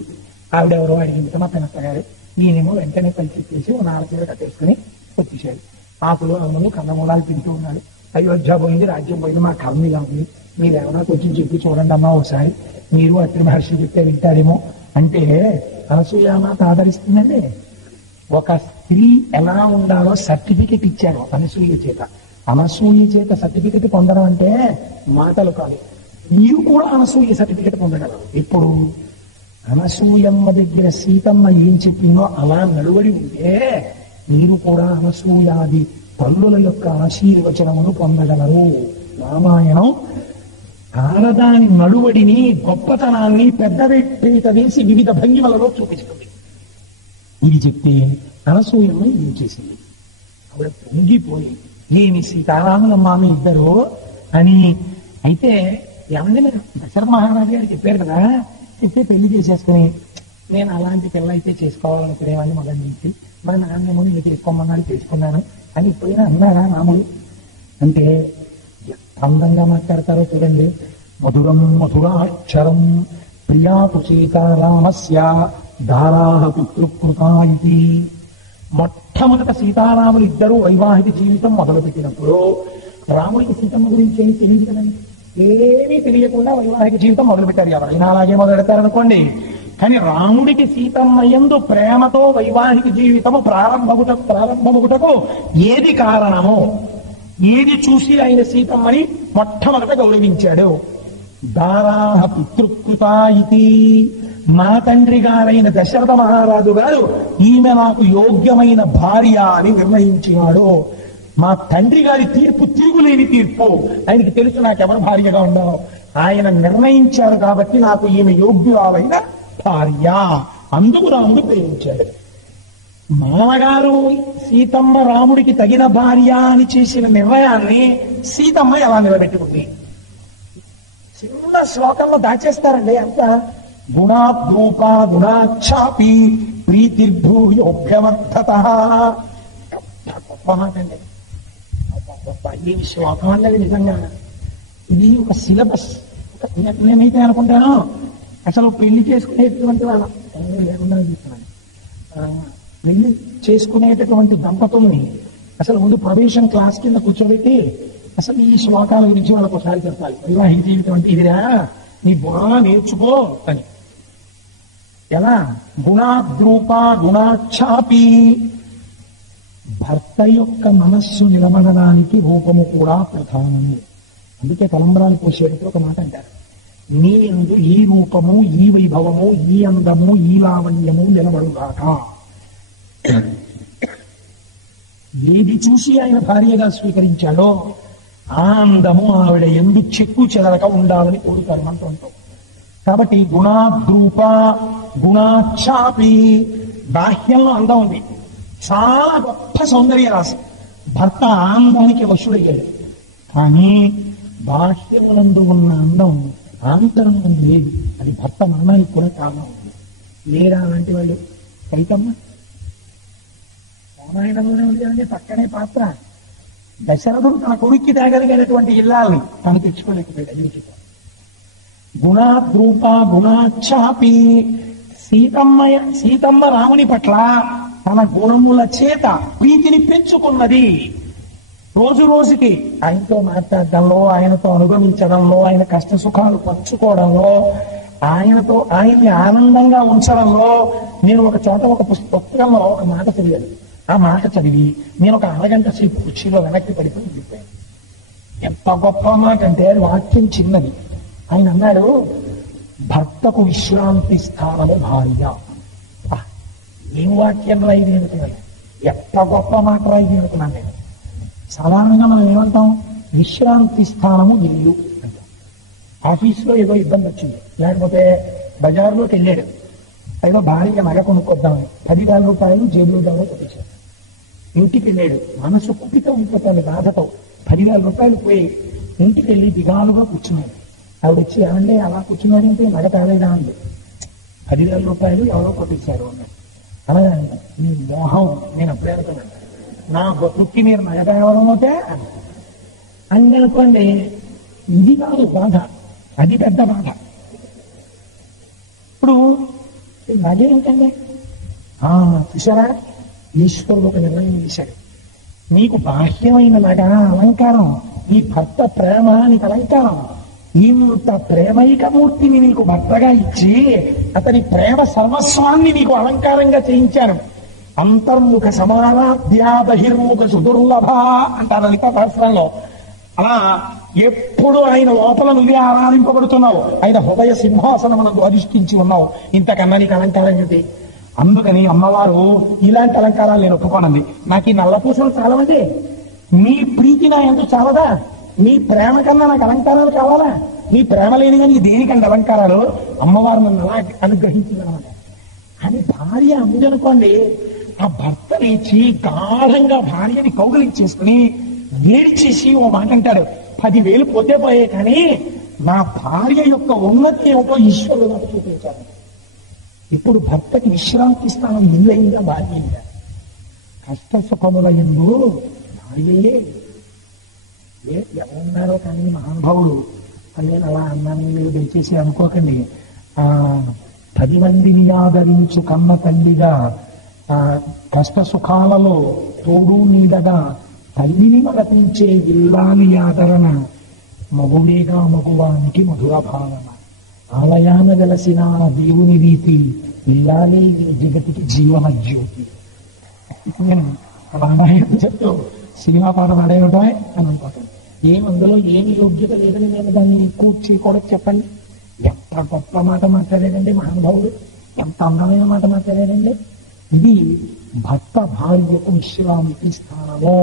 ఆవిడెవరో అడిగింది మా పెనత్త గారు. నేనేమో వెంటనే కలిసి ఓ 4 చీర కట్టేసుకుని వచ్చేసాడు. ఆకులు అమ్మలు కందమూలాలు తింటూ ఉన్నాడు. అయోధ్య పోయింది, రాజ్యం పోయింది, మా కర్మిగా ఉంది, మీరేమన్నా కొంచెం చెప్పి చూడండి అమ్మా ఒకసారి, మీరు అత్రి మహర్షి చెప్తే వింటారేమో అంటే అనసూయామాత ఆదరిస్తుందండి. ఒక స్త్రీ ఎలా ఉండాలో సర్టిఫికెట్ ఇచ్చారు అనసూయ చేత. అనసూయ చేత సర్టిఫికెట్ పొందడం అంటే మాటలు కాదు. మీరు కూడా అనసూయ సర్టిఫికెట్ పొందగలరు. ఇప్పుడు అనసూయమ్మ దగ్గర సీతమ్మ ఏం చెప్పిందో అలా నడువడి ఉంటే మీరు కూడా అనసూయాది తల్లుల యొక్క ఆశీర్వచనమును పొందగలరు. రామాయణం ఆరదాని నడువడిని, గొప్పతనాన్ని పెద్ద వేసి వివిధ భంగిమలలో చూపిస్తుంది. ఇది చెప్తే అనసూయమ్మ ఏం చేసింది? ఆవిడ పొంగిపోయి, ఏమి సీతారాములమ్మ మీ ఇద్దరు అని. అయితే ఏమంటే మీరు దశరథ మహారాజు గారు చెప్పారు కదా, చెప్తే పెళ్లి చేసేసుకుని నేను అలాంటి పిల్ల అయితే చేసుకోవాలనుకునేవాడిని మొదటి నుంచి, మరి నాన్నేమో నేను చేసుకోమన్నాడు చేసుకున్నాను అని ఇప్పుడైనా అన్నారా రాముడు అంటే ఎంత అందంగా మాట్లాడతారో చూడండి. మధురం మధురాక్షరం ప్రియాపు సీతారామస్య దారాహ పితృకృతా ఇది. మొట్టమొదట సీతారాములు ఇద్దరు వైవాహిక జీవితం మొదలుపెట్టినప్పుడు రాముడికి సీతమ్మ గురించి ఏమి తెలియదు కదండి. ఏమీ తెలియకుండా వైవాహిక జీవితం మొదలుపెట్టారు. ఎవరైనా అలాగే మొదలెడతారనుకోండి. కానీ రాముడికి సీతమ్మ యందు ప్రేమతో వైవాహిక జీవితము ప్రారంభముటకు ఏది కారణమో, ఏది చూసి ఆయన సీతమ్మని మొట్టమొదట గౌరవించాడు? దారాహ పితృకృతా ఇది. మా తండ్రి గారైన దశరథ మహారాజు గారు ఈమె నాకు యోగ్యమైన భార్య అని నిర్ణయించినాడు. మా తండ్రి గారి తీర్పు తిరుగులేని తీర్పు. ఆయనకి తెలుసు నాకెవరు భార్యగా ఉండాలో. ఆయన నిర్ణయించారు కాబట్టి నాకు ఈమె యోగ్యురాలైన భార్య. అందుకు రాముడు ప్రేమించాడు. మామగారు సీతమ్మ రాముడికి తగిన భార్య అని చేసిన నిర్ణయాన్ని సీతమ్మ ఎలా నిలబెట్టుకుంది? చిన్న శ్లోకంలో దాచేస్తారండి అంత. గుణాద్రూపా గుణాఛాపి ప్రీతిర్భూయోభ్యవర్ధత. గొప్ప మాట అండి, గొప్ప ఈ శ్లోకం అన్నది నిజంగా ఇది ఒక సిలబస్. నేనైతే అనుకుంటాను అసలు పెళ్లి చేసుకునేటటువంటి వాళ్ళ లేకుండా చూస్తున్నాను, పెళ్లి చేసుకునేటటువంటి దంపతుల్ని అసలు ముందు ప్రవేశం క్లాస్ కింద కూర్చోబెట్టి అసలు ఈ శ్లోకాల గురించి వాళ్ళకు ఒకసారి చెప్పాలి. వివాహ జీవితం అంటే ఇదిరా, నీ బుర్రలో నేర్చుకో అని. ఎలా? గుణాద్రూప గుణాఛాపి. భర్త యొక్క మనస్సు నిలబడడానికి రూపము కూడా ప్రధానము. అందుకే తలంబరాలు పోసేటప్పుడు ఒక మాట అంటారు, నీ యందు ఈ రూపము, ఈ వైభవము, ఈ అందము, ఈ లావణ్యము నిలబడుగాక. ఏది చూసి ఆయన భార్యగా స్వీకరించాడో ఆ అందము ఆవిడ ఎందు చెక్కు చెదరక ఉండాలని కోరుతారు మంత్రంతో. కాబట్టి గుణాద్రూప గుణాఛాపి. బాహ్యంలో అందం ఉంది, చాలా గొప్ప సౌందర్య రాశి. భర్త ఆనందానికి వశుడయ్యాడు, కానీ బాహ్యమునందు ఉన్న అందం ఆంతరంగం లేదు. అది భర్త మరణానికి కూడా కారణం ఉంది. లేరా అలాంటి వాళ్ళు? కవితమ్మ రామాయణంలోనే ఉంది కదండి, పక్కనే పాత్ర. దశరథుడు తన కొడుక్కి తేగలిగినటువంటి ఇల్లాల్ని తను తెచ్చుకోలేకపోయాడు. అది గుణాద్రూప గుణాఛాపి. సీతమ్మ రాముని పట్ల తన గుణముల చేత ప్రీతిని పెంచుకున్నది. రోజు రోజుకి ఆయనతో మాట్లాడడంలో, ఆయనతో అనుగమించడంలో, ఆయన కష్ట సుఖాలు పంచుకోవడంలో, ఆయన్ని ఆనందంగా ఉంచడంలో. నేను ఒక చోట ఒక పుస్తకంలో ఒక మాట చదివాను. ఆ మాట చదివి నేను ఒక అరగంట సేపు కుర్చీలో వెనక్కి పడిపోయి వెళ్ళిపోయాను. ఎంత గొప్ప మాట అంటే వాక్యం చిన్నది. ఆయన అన్నాడు, భర్తకు విశ్రాంతి స్థానము భార్య. ఏం వాక్యం రాయి అనుకున్నాను, ఎంత గొప్ప మాట రాయి అనుకున్నాను నేను. సాధారణంగా మనం ఏమంటాం, విశ్రాంతి స్థానము ఇల్లు అంటాం. ఆఫీసులో ఏదో ఇబ్బంది వచ్చింది, లేకపోతే బజార్లోకి వెళ్ళాడు, ఏదో భారీగా నగ కొనుక్కొద్దామని 10,000 రూపాయలు జేబులో దాలో కొట్టేశాడు. ఇంటికి వెళ్ళాడు, మనసు కుపితం అయిపోతాడు బాధతో. 10,000 రూపాయలు పోయి ఇంటికి వెళ్ళి దిగాలుగా కూర్చున్నాడు. ఆవిడ వచ్చి ఏమంటే అలా కూర్చున్నాడంటే నగ తాలేదా అంది. 10,000 రూపాయలు ఎవరో కొట్టేశారు అన్నాడు. అనగానే నీ మోహం, నేను అప్పుడే అనుకున్నాను, నా బతుక్కి మీరు నగ తేవడం అవుతే అని అనుకోండి. ఇది కాదు బాధ, అది పెద్ద బాధ. ఇప్పుడు నగ ఏంటండి? చూసారా, ఈశ్వరుడు ఒక నిర్ణయం చేశాడు. నీకు బాహ్యమైన నగ అలంకారం, నీ భర్త ప్రేమ నీకు అలంకారం. ఇంత ప్రేమైకమూర్తిని నీకు భర్తగా ఇచ్చి అతని ప్రేమ సర్వస్వాన్ని నీకు అలంకారంగా చేయించాను. అంతర్ముఖ సమారాధ్య బహిర్ముఖ సుదుర్లభ అంటారు లలితా సహస్రంలో. అలా ఎప్పుడు ఆయన లోపల నువ్వే ఆరాధింపబడుతున్నావు, ఆయన హృదయ సింహాసనమునందు అధిష్ఠించి ఉన్నావు. ఇంతకన్నా నీకు అలంకారం ఏంటి? అందుకని అమ్మవారు ఇలాంటి అలంకారాలు నేను ఒప్పుకోనండి. నాకు ఈ నల్ల పూసలు చాలవండి, మీ ప్రీతి నా ఎందుకు చాలదా? మీ ప్రేమ కన్నా నాకు అలంకారాలు కావాలా? మీ ప్రేమ లేని కానీ దేనికంటే అలంకారాలు? అమ్మవారు నన్ను అలా అనుగ్రహించిందనమాట. అని భార్య అందనుకోండి, ఆ భర్త లేచి గాఢంగా భార్యని కౌగిలించేసుకుని ఏడ్చేసి ఓ మాట అంటాడు, 10,000 పోతే పోయే కానీ నా భార్య యొక్క ఉన్నతి ఏమిటో ఈశ్వరుడు నాకు చూపించాడు. ఇప్పుడు భర్తకి విశ్రాంతి స్థానం ఇల్లు అయిందా భార్య అయిందా? కష్ట సుఖముల ఎందు భార్యయే. ఎవరున్నారో కానీ మహానుభావుడు అని నేను అలా అన్నాను, మీరు దయచేసి అనుకోకండి. 10 మందిని ఆదరించు కన్న తల్లిగా, కష్ట సుఖాలలో తోడు నీడగా తల్లిని మరపించే ఇల్లాలి ఆదరణ, మగుడేగా మగువానికి మధుర భావన, ఆలయాన వెలసిన దేవుని రీతి ఇల్లాలి జగతికి జీవన జ్యోతి. రామాయణం చెప్తూ సినిమా పాట పాడేయటమే అని అనుకుంటాను. అందులో ఏమి యోగ్యత లేదని నేను దాన్ని కూర్చి కూడా చెప్పండి. ఎంత గొప్ప మాట మాట్లాడాడండి మహానుభావుడు, ఎంత అందమైన మాట మాట్లాడాడండి. ఇది భర్త భార్యకు విశ్రాంతి స్థానము.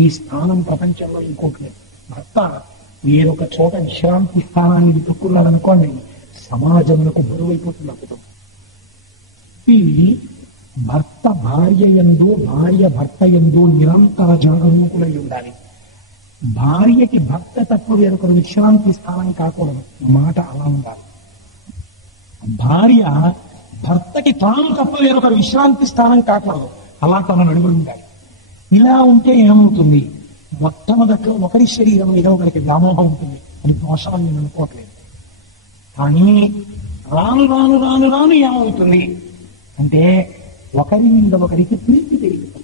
ఈ స్థానం ప్రపంచంలో ఇంకోటి లేదు. భర్త వేరొక చోట విశ్రాంతి స్థానాన్ని వెతుక్కున్నాడు అనుకోండి, సమాజంలో బరువైపోతుంది అద్భుతం. ఈ భర్త భార్య యందు, భార్య భర్త యందు నిరంతర జాగరూకులై ఉండాలి. భార్యకి భర్త తప్ప వేరొకరు విశ్రాంతి స్థానం కాకూడదు. మాట అలా ఉండాలి. భార్య భర్తకి తాను తప్ప వేరొక విశ్రాంతి స్థానం కాకూడదు, అలా తన నడుములు ఉండాలి. ఇలా ఉంటే ఏమవుతుంది? మొట్టమొదట్లో ఒకరి శరీరం మీద ఒకరికి వ్యామోహం ఉంటుంది, అది దోషం నేను అనుకోవట్లేదు. కానీ రాను రాను రాను రాను ఏమవుతుంది అంటే ఒకరి మీద ఒకరికి ప్రీతి పెరుగుతుంది.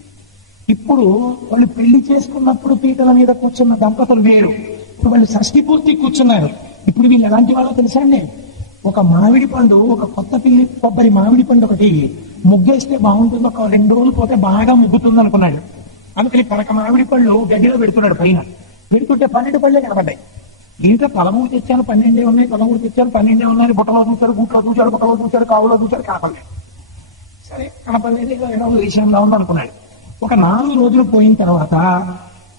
ఇప్పుడు వాళ్ళు పెళ్లి చేసుకున్నప్పుడు పీటల మీద కూర్చున్న దంపతులు వేరు, ఇప్పుడు వాళ్ళు షష్ఠి పూర్తి కూర్చున్నారు. ఇప్పుడు వీళ్ళు ఎలాంటి వాళ్ళో తెలుసా అండి? ఒక మామిడి పండు, ఒక కొత్త పిల్లి కొబ్బరి మామిడి పండు ఒకటి ముగ్గేస్తే బాగుంటుంది, ఒక 2 రోజులు పోతే బాగా ముగ్గుతుంది అనుకున్నాడు. అందుకని పలక మామిడి పళ్ళు గడ్డిలో పెడుతున్నాడు. పైన పెడుతుంటే 12 పళ్ళే కనబడ్డాయి. దీంట్లో 13 తెచ్చాను 12 ఉన్నాయి, 13 తెచ్చాను 12 ఉన్నాయి. బుట్టలో చూశాడు, గుట్లో చూశాడు, బుట్టలో చూశాడు, కావులో చూశాడు, కనపడలేదు. సరే కనపడలేదు, ఏదో విషయంలో ఉంది అనుకున్నాడు. ఒక 4 రోజులు పోయిన తర్వాత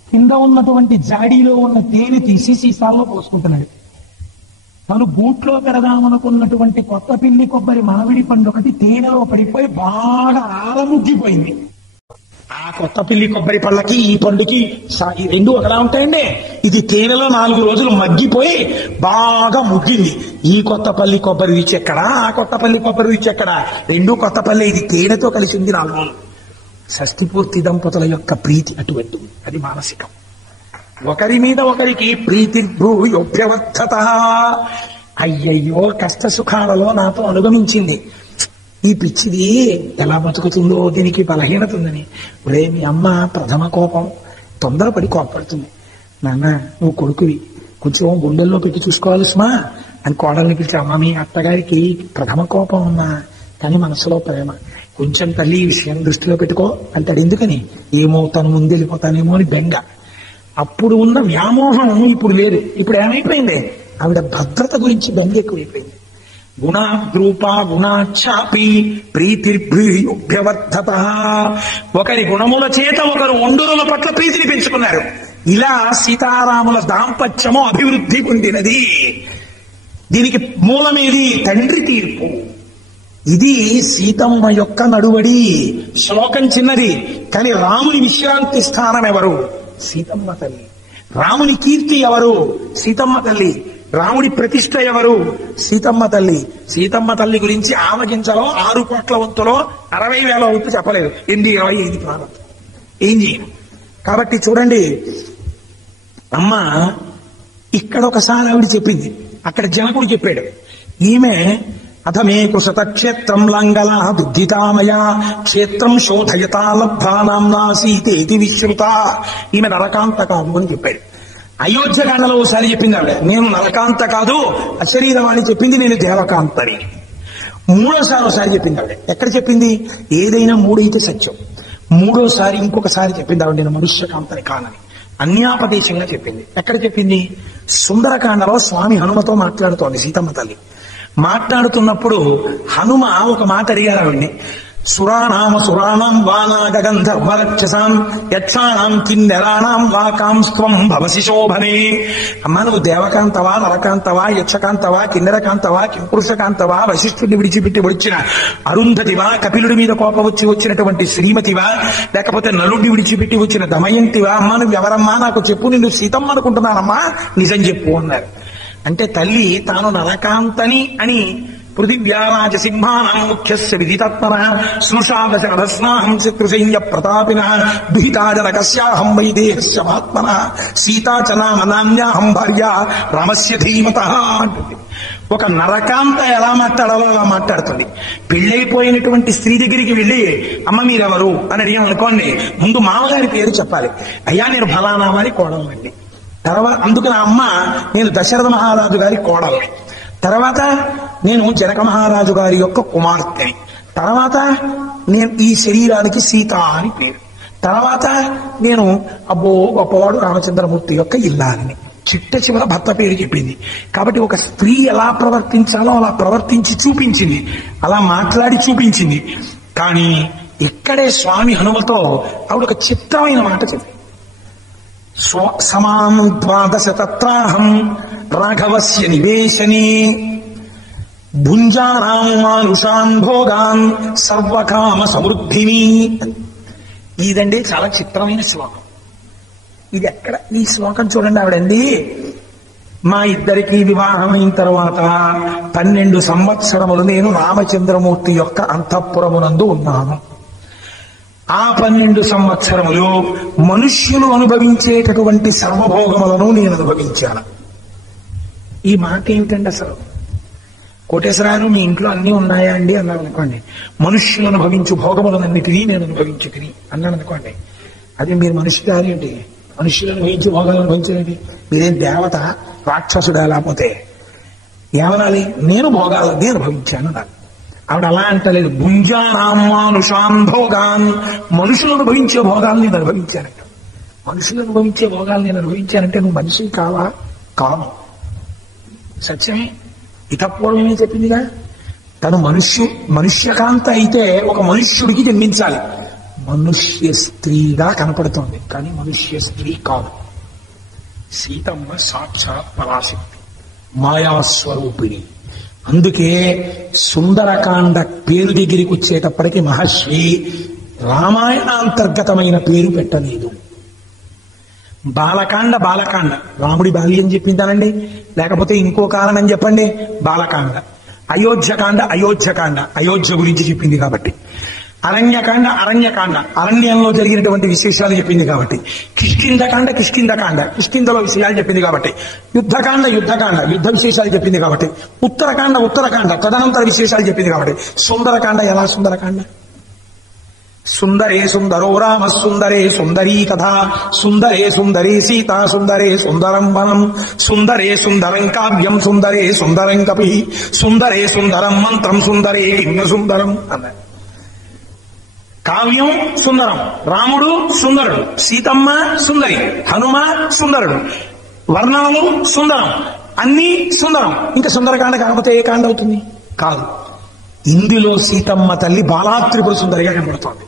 కింద ఉన్నటువంటి జాడీలో ఉన్న తేనె తీసి సీసాల్లో పోసుకుంటున్నాడు. తను బూట్లో పెడదామనుకున్నటువంటి కొత్త పిల్లి కొబ్బరి మామిడి పండు ఒకటి తేనెలో పడిపోయి బాగా ఆరముగ్గిపోయింది. ఆ కొత్త పిల్లి కొబ్బరి పళ్ళకి ఈ పండుకి ఈ 2 ఒకలా ఉంటాయండి. ఇది తేనెలో 4 రోజులు మగ్గిపోయి బాగా ముగ్గింది. ఈ కొత్తపల్లి కొబ్బరి రుచి ఎక్కడా, ఆ కొత్తపల్లి కొబ్బరి రుచి ఎక్కడా, 2 కొత్తపల్లి. ఇది తేనెతో కలిసింది 4 రోజులు. షష్ఠి పూర్తి దంపతుల యొక్క ప్రీతి అటువంటి, అది మానసికం. ఒకరి మీద ఒకరికి ప్రీతి భూయోభ్యవర్ధత. అయ్యయ్యో కష్ట సుఖాలలో నాతో అనుగమించింది, ఈ పిచ్చిది ఎలా బతుకుతుందో, దీనికి బలహీనత ఉందని. ఒరే మీ అమ్మ ప్రథమ కోపం, తొందరపడి కోపడుతుంది. నాన్న నువ్వు కొడుకువి, కొంచెం గుండెల్లో పెట్టి చూసుకోవాలి సుమా అని కోడల్ని పిలిచి, అమ్మ మీ అత్తగారికి ప్రథమ కోపం ఉన్నా కానీ మనసులో ప్రేమ, కొంచెం తల్లి ఈ విషయం దృష్టిలో పెట్టుకో అంటాడు. ఎందుకని? ఏమో తను ముందెళ్ళిపోతానేమో అని బెంగ. అప్పుడు ఉన్న వ్యామోహం ఇప్పుడు లేదు. ఇప్పుడు ఏమైపోయింది? ఆవిడ భద్రత గురించి బెంగ ఎక్కువైపోయింది. గుణాద్రూప గుణాచాపి ప్రీతిర్భ్యవర్ధత. ఒకరి గుణముల చేత ఒకరు ఒండుల పట్ల ప్రీతిని పెంచుకున్నారు. ఇలా సీతారాముల దాంపత్యము అభివృద్ధి పొందినది. దీనికి మూలమేది? తండ్రి తీర్పు. ఇది సీతమ్మ యొక్క నడువడి. శ్లోకం చిన్నది, కానీ రాముని విశ్రాంతి స్థానం ఎవరు? సీతమ్మ తల్లి. రాముని కీర్తి ఎవరు? సీతమ్మ తల్లి. రాముడి ప్రతిష్ట ఎవరు? సీతమ్మ తల్లి. సీతమ్మ తల్లి గురించి ఆవగించలో 6 కోట్ల వంతులో 60,000 వంతు చెప్పలేదు. 825 ప్రారంభం ఏం చేయను. కాబట్టి చూడండి, అమ్మ ఇక్కడ ఒకసారి ఆవిడ చెప్పింది, అక్కడ జనకుడు చెప్పాడు. ఈమె అథమే కుశత క్షేత్రం లంగల దుద్ధితామయ క్షేత్రం శోధయతా లబ్ధానాంనా సీతేతి విశ్రుత. ఈమె నరకాంత కాదు అని చెప్పాడు. అయోధ్యకాండలో ఒకసారి చెప్పింది ఆవిడ, నేను నరకాంత కాదు అశరీరవాణి చెప్పింది, నేను దేవకాంతని. మూడోసారి ఒకసారి చెప్పింది ఆవిడ. ఎక్కడ చెప్పింది? ఏదైనా 3 అయితే సత్యం. మూడోసారి ఇంకొకసారి చెప్పింది ఆవిడ, నేను మనుష్యకాంతని కానని. అన్యాపదేశంగా చెప్పింది. ఎక్కడ చెప్పింది? సుందరకాండలో స్వామి హనుమతో మాట్లాడుతోంది సీతమ్మ తల్లి. మాట్లాడుతున్నప్పుడు హనుమ ఒక మాట అడిగారు ఆవిడ్ని. సురాణాం వానాగంధర్వరక్షసాం యక్షాణాం కిన్నెరాణాం వాకాంస్త్వం భవసి శోభనే. అమ్మా నువ్వు దేవకాంతవా, నరకాంతవా, యక్షకాంతవా, కిన్నెరకాంతవా, కింపురుషకాంతవా, వశిష్ఠుడిని విడిచిపెట్టి వచ్చిన అరుంధతివా, కపిలుడి మీద కోపం వచ్చి వచ్చినటువంటి శ్రీమతివా, లేకపోతే నలుడిని విడిచిపెట్టి వచ్చిన దమయంతివా? అమ్మా నువ్వు ఎవరమ్మా నాకు చెప్పు, నిన్ను సీతమ్మ అనుకుంటున్నానమ్మా, నిజం చెప్పు అన్నారు. అంటే తల్లి తాను నరకాంతని అని పృథివ్యారాజసింహానాం ముఖ్యస్య విదితత్మన స్నుషాదశరథస్నాహం శత్రుసైన్య ప్రతాపిన దుహితాజనకస్యాహం వైదేహస్య మహాత్మన సీతా చ నామ నామ్యాహం భార్య రామస్య ధీమతః అంటుంది. ఒక నరకాంత ఎలా మాట్లాడాలో అలా మాట్లాడుతుంది. పెళ్ళైపోయినటువంటి స్త్రీ దగ్గరికి వెళ్ళి అమ్మ మీరెవరు అని అడిగాం అనుకోండి, ముందు మామగారి పేరు చెప్పాలి. అయ్యా నేను ఫలానా వారి కోడలండి. తర్వాత అందుకని అమ్మ నేను దశరథ మహారాజు గారి కోడల్ని, తర్వాత నేను జనక మహారాజు గారి యొక్క కుమార్తెని, తర్వాత నేను ఈ శరీరానికి సీత అని పేరు, తర్వాత నేను అబ్బో గొప్పవాడు రామచంద్రమూర్తి యొక్క ఇల్లాలని. చిట్ట చివర భర్త పేరు చెప్పింది. కాబట్టి ఒక స్త్రీ ఎలా ప్రవర్తించాలో అలా ప్రవర్తించి చూపించింది, అలా మాట్లాడి చూపించింది. కానీ ఇక్కడే స్వామి హనుమతో ఆవిడ ఒక చిత్రమైన మాట చెప్పింది. సమాం 12 తత్రాహం రాఘవస్య నివేశనే భుంజానాం మానుషాన్ భోగాన్ సర్వకామ సమృద్ధిని. ఇదండి చాలా చిత్రమైన శ్లోకం. ఇది ఎక్కడ ఈ శ్లోకం చూడండి, ఆవిడంది మా ఇద్దరికి వివాహం అయిన తర్వాత 12 సంవత్సరములు నేను రామచంద్రమూర్తి యొక్క అంతఃపురమునందు ఉన్నాను. ఆ 12 సంవత్సరములు మనుష్యులు అనుభవించేటటువంటి సర్వభోగములను నేను అనుభవించాను. ఈ మాట ఏమిటండి అసలు? కోటేశ్వరాలు మీ ఇంట్లో అన్ని ఉన్నాయా అండి అన్నాను అనుకోండి. మనుష్యులు అనుభవించు భోగములన్నిటినీ నేను అనుభవించు తిని అన్నాను అనుకోండి. అది మీరు మనుషులు కాదేంటి? మనుష్యులు అనుభవించి భోగాలు అనుభవించేది మీరేం దేవత రాక్షసుడా? లేకపోతే ఏమనాలి? నేను భోగాలన్నీ అనుభవించాను అన్నారు. ఆవిడ అలా అంటలేదు. భుంజానామానుషాన్ భోగాన్, మనుషులు అనుభవించే భోగాలు నేను అనుభవించానంట. మనుషులు అనుభవించే భోగాలు నేను అనుభవించానంటే నువ్వు మనిషి కావా? కాను. సత్యమే. ఇతపూర్వమే చెప్పిందిగా. తను మనుష్యకాంత అయితే ఒక మనుష్యుడికి జన్మించాలి. మనుష్య స్త్రీగా కనపడుతోంది, కానీ మనుష్య స్త్రీ కాదు. సీతమ్మ సాక్షాత్ పరాశక్తి, మాయాస్వరూపిణి. అందుకే సుందరకాండ పేరు దగ్గరికి వచ్చేటప్పటికి మహర్షి రామాయణాంతర్గతమైన పేరు పెట్టలేదు. బాలకాండ రాముడి బాల్యం చెప్పిందానండి, లేకపోతే ఇంకో కారణం చెప్పండి. బాలకాండ. అయోధ్యకాండ అయోధ్య గురించి చెప్పింది కాబట్టి. అరణ్యకాండ అరణ్యంలో జరిగినటువంటి విశేషాలు చెప్పింది కాబట్టి. కిష్కింధకాండ కిష్కింధలో విషయాలు చెప్పింది కాబట్టి. యుద్ధకాండ యుద్ధ విశేషాలు చెప్పింది కాబట్టి. ఉత్తరకాండ తదనంతర విశేషాలు చెప్పింది కాబట్టి. సుందరకాండ ఎలా? సుందరకాండ సుందరే సుందరో రామ సుందరే సుందరీ కథ సుందరే సుందరీ సీతా సుందరే సుందరం వనం సుందరే సుందరం కావ్యం సుందరే సుందరం కపి సుందరే సుందరం మంత్రం సుందరే లింగ సుందరం అన్నారు. కావ్యం సుందరం, రాముడు సుందరుడు, సీతమ్మ సుందరి, హనుమ సుందరుడు, వర్ణనలు సుందరం, అన్ని సుందరం. ఇంకా సుందరకాండ కాకపోతే ఏ కాండ అవుతుంది? కాదు. ఇందులో సీతమ్మ తల్లి బాలాత్రిపుర సుందరిగా కనపడుతోంది.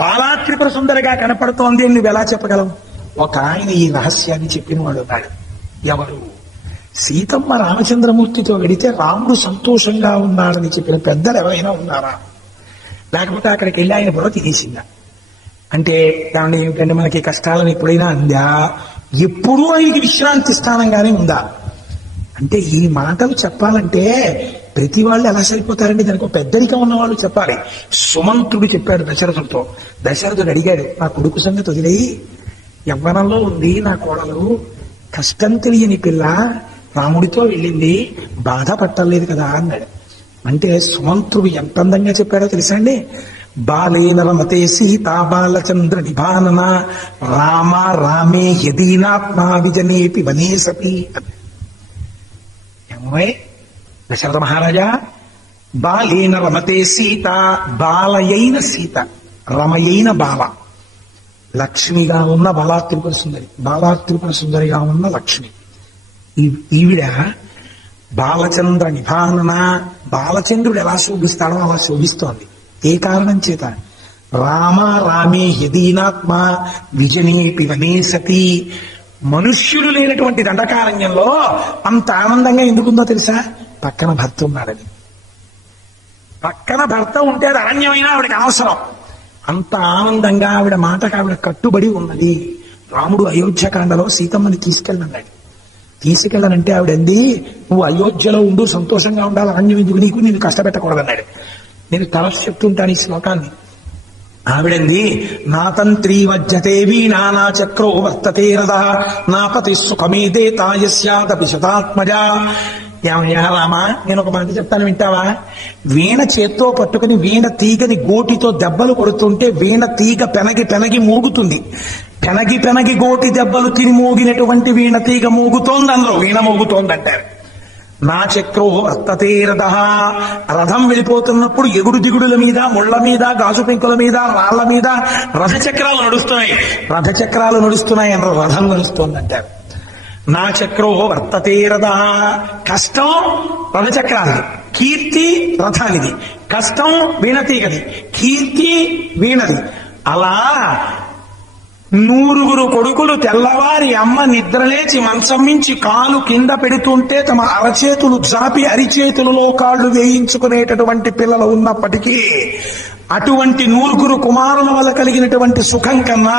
బాలాత్రిపుర సుందరిగా కనపడుతోంది అని నువ్వు ఎలా చెప్పగలవు? ఒక ఆయన ఈ రహస్యాన్ని చెప్పిన వాడు ఉన్నాడు. ఎవరు? సీతమ్మ రామచంద్రమూర్తితో వెడితే రాముడు సంతోషంగా ఉన్నాడని చెప్పిన పెద్దలు ఎవరైనా ఉన్నారా? లేకపోతే అక్కడికి వెళ్ళి ఆయన బుర్ర తినేసిందా? అంటే దాని ఏమిటంటే మనకి కష్టాలను ఎప్పుడైనా అందా? ఎప్పుడూ ఆయనకి విశ్రాంతి స్థానంగానే ఉందా? అంటే ఈ మాటలు చెప్పాలంటే ప్రతి వాళ్ళు ఎలా సరిపోతారండి? దానికి ఒక పెద్దరికం ఉన్న వాళ్ళు చెప్పాలి. సుమంతుడు చెప్పాడు దశరథుడితో. దశరథుడు అడిగాడు, నా కొడుకు సంగతి వదిలేయి, యవ్వనంలో ఉంది నా కోడలు, కష్టం తెలియని పిల్ల రాముడితో వెళ్ళింది, బాధ పట్టలేదు కదా అన్నాడు. అంటే సుమంతుడు ఎంత అందంగా చెప్పాడో తెలుసా అండి? బాలేన రమతే సీతా బాలచంద్ర నిభానన రామ రామే యదీనాత్మా విజనేపి వనే సతి. ఏమోయ్ దశరథ మహారాజా, బాలేన రమతే సీత, బాలయైన సీత, రమయైన బాల, లక్ష్మిగా ఉన్న బాలాత్రిపుర సుందరి, బాలాత్రిపుర సుందరిగా ఉన్న లక్ష్మి. ఈవిడ బాలచంద్ర నిభానన, బాలచంద్రుడు ఎలా శోభిస్తాడో అలా శోభిస్తోంది. ఏ కారణం చేత? రామ రామే యదీనాత్మ విజనేపి వనే సతి. మనుష్యులు లేనటువంటి దండకారణ్యంలో అంత ఆనందంగా ఎందుకుందో తెలుసా? పక్కన భర్త ఉన్నాడని. పక్కన భర్త ఉంటే అది అరణ్యమైనా ఆవిడకి అవసరం. అంత ఆనందంగా ఆవిడ మాటకు ఆవిడ కట్టుబడి ఉన్నది. రాముడు అయోధ్యకాండలో సీతమ్మని తీసుకెళ్ళన్నాడు. తీసుకెళ్ళనంటే ఆవిడంది, నువ్వు అయోధ్యలో ఉండు, సంతోషంగా ఉండాలి, అరణ్యం ఎందుకు నీకు, నేను కష్టపెట్టకూడదన్నాడు. నేను తరచు చెప్తుంటాను ఈ శ్లోకాన్ని. ఆవిడంది, నా తంత్రీ వజ్జతే వీణా నా చక్రో వర్తతే రథ నా పతి సుఖమేదే తాయస్యాదపి శతాత్మజా. ఏమయ్యా రామా, నేను ఒక మాట చెప్తాను వింటావా? వీణ చేత్తో పట్టుకుని వీణ తీగని గోటితో దెబ్బలు కొడుతుంటే వీణ తీగ పెనగి పెనగి మోగుతుంది. పెనగి పెనగి గోటి దెబ్బలు తిని మోగినటువంటి వీణ తీగ మోగుతోంది, అందులో వీణ మోగుతోంది అంటారు. నా చక్రో వర్తతే రథ, రథం వెళ్ళిపోతున్నప్పుడు ఎగుడు దిగుడుల మీద, ముళ్ల మీద, గాజు పెంకుల మీద, రాళ్ల మీద రథచక్రాలు నడుస్తున్నాయి. రథచక్రాలు నడుస్తున్నాయి అంటే రథం నడుస్తోందంటారు. నా చక్రో వర్తతే రథ, కష్టం రథచక్రాలది, కీర్తి రథానిది, కష్టం వీణతీగది, కీర్తి వీణది. అలా 100 కొడుకులు తెల్లవారి అమ్మ నిద్రలేచి మంచం మించి కాలు కింద పెడుతుంటే తమ అరచేతులు జాపి అరిచేతులలో కాళ్లు వేయించుకునేటటువంటి పిల్లలు ఉన్నప్పటికీ అటువంటి 100 కుమారుల వల్ల కలిగినటువంటి సుఖం కన్నా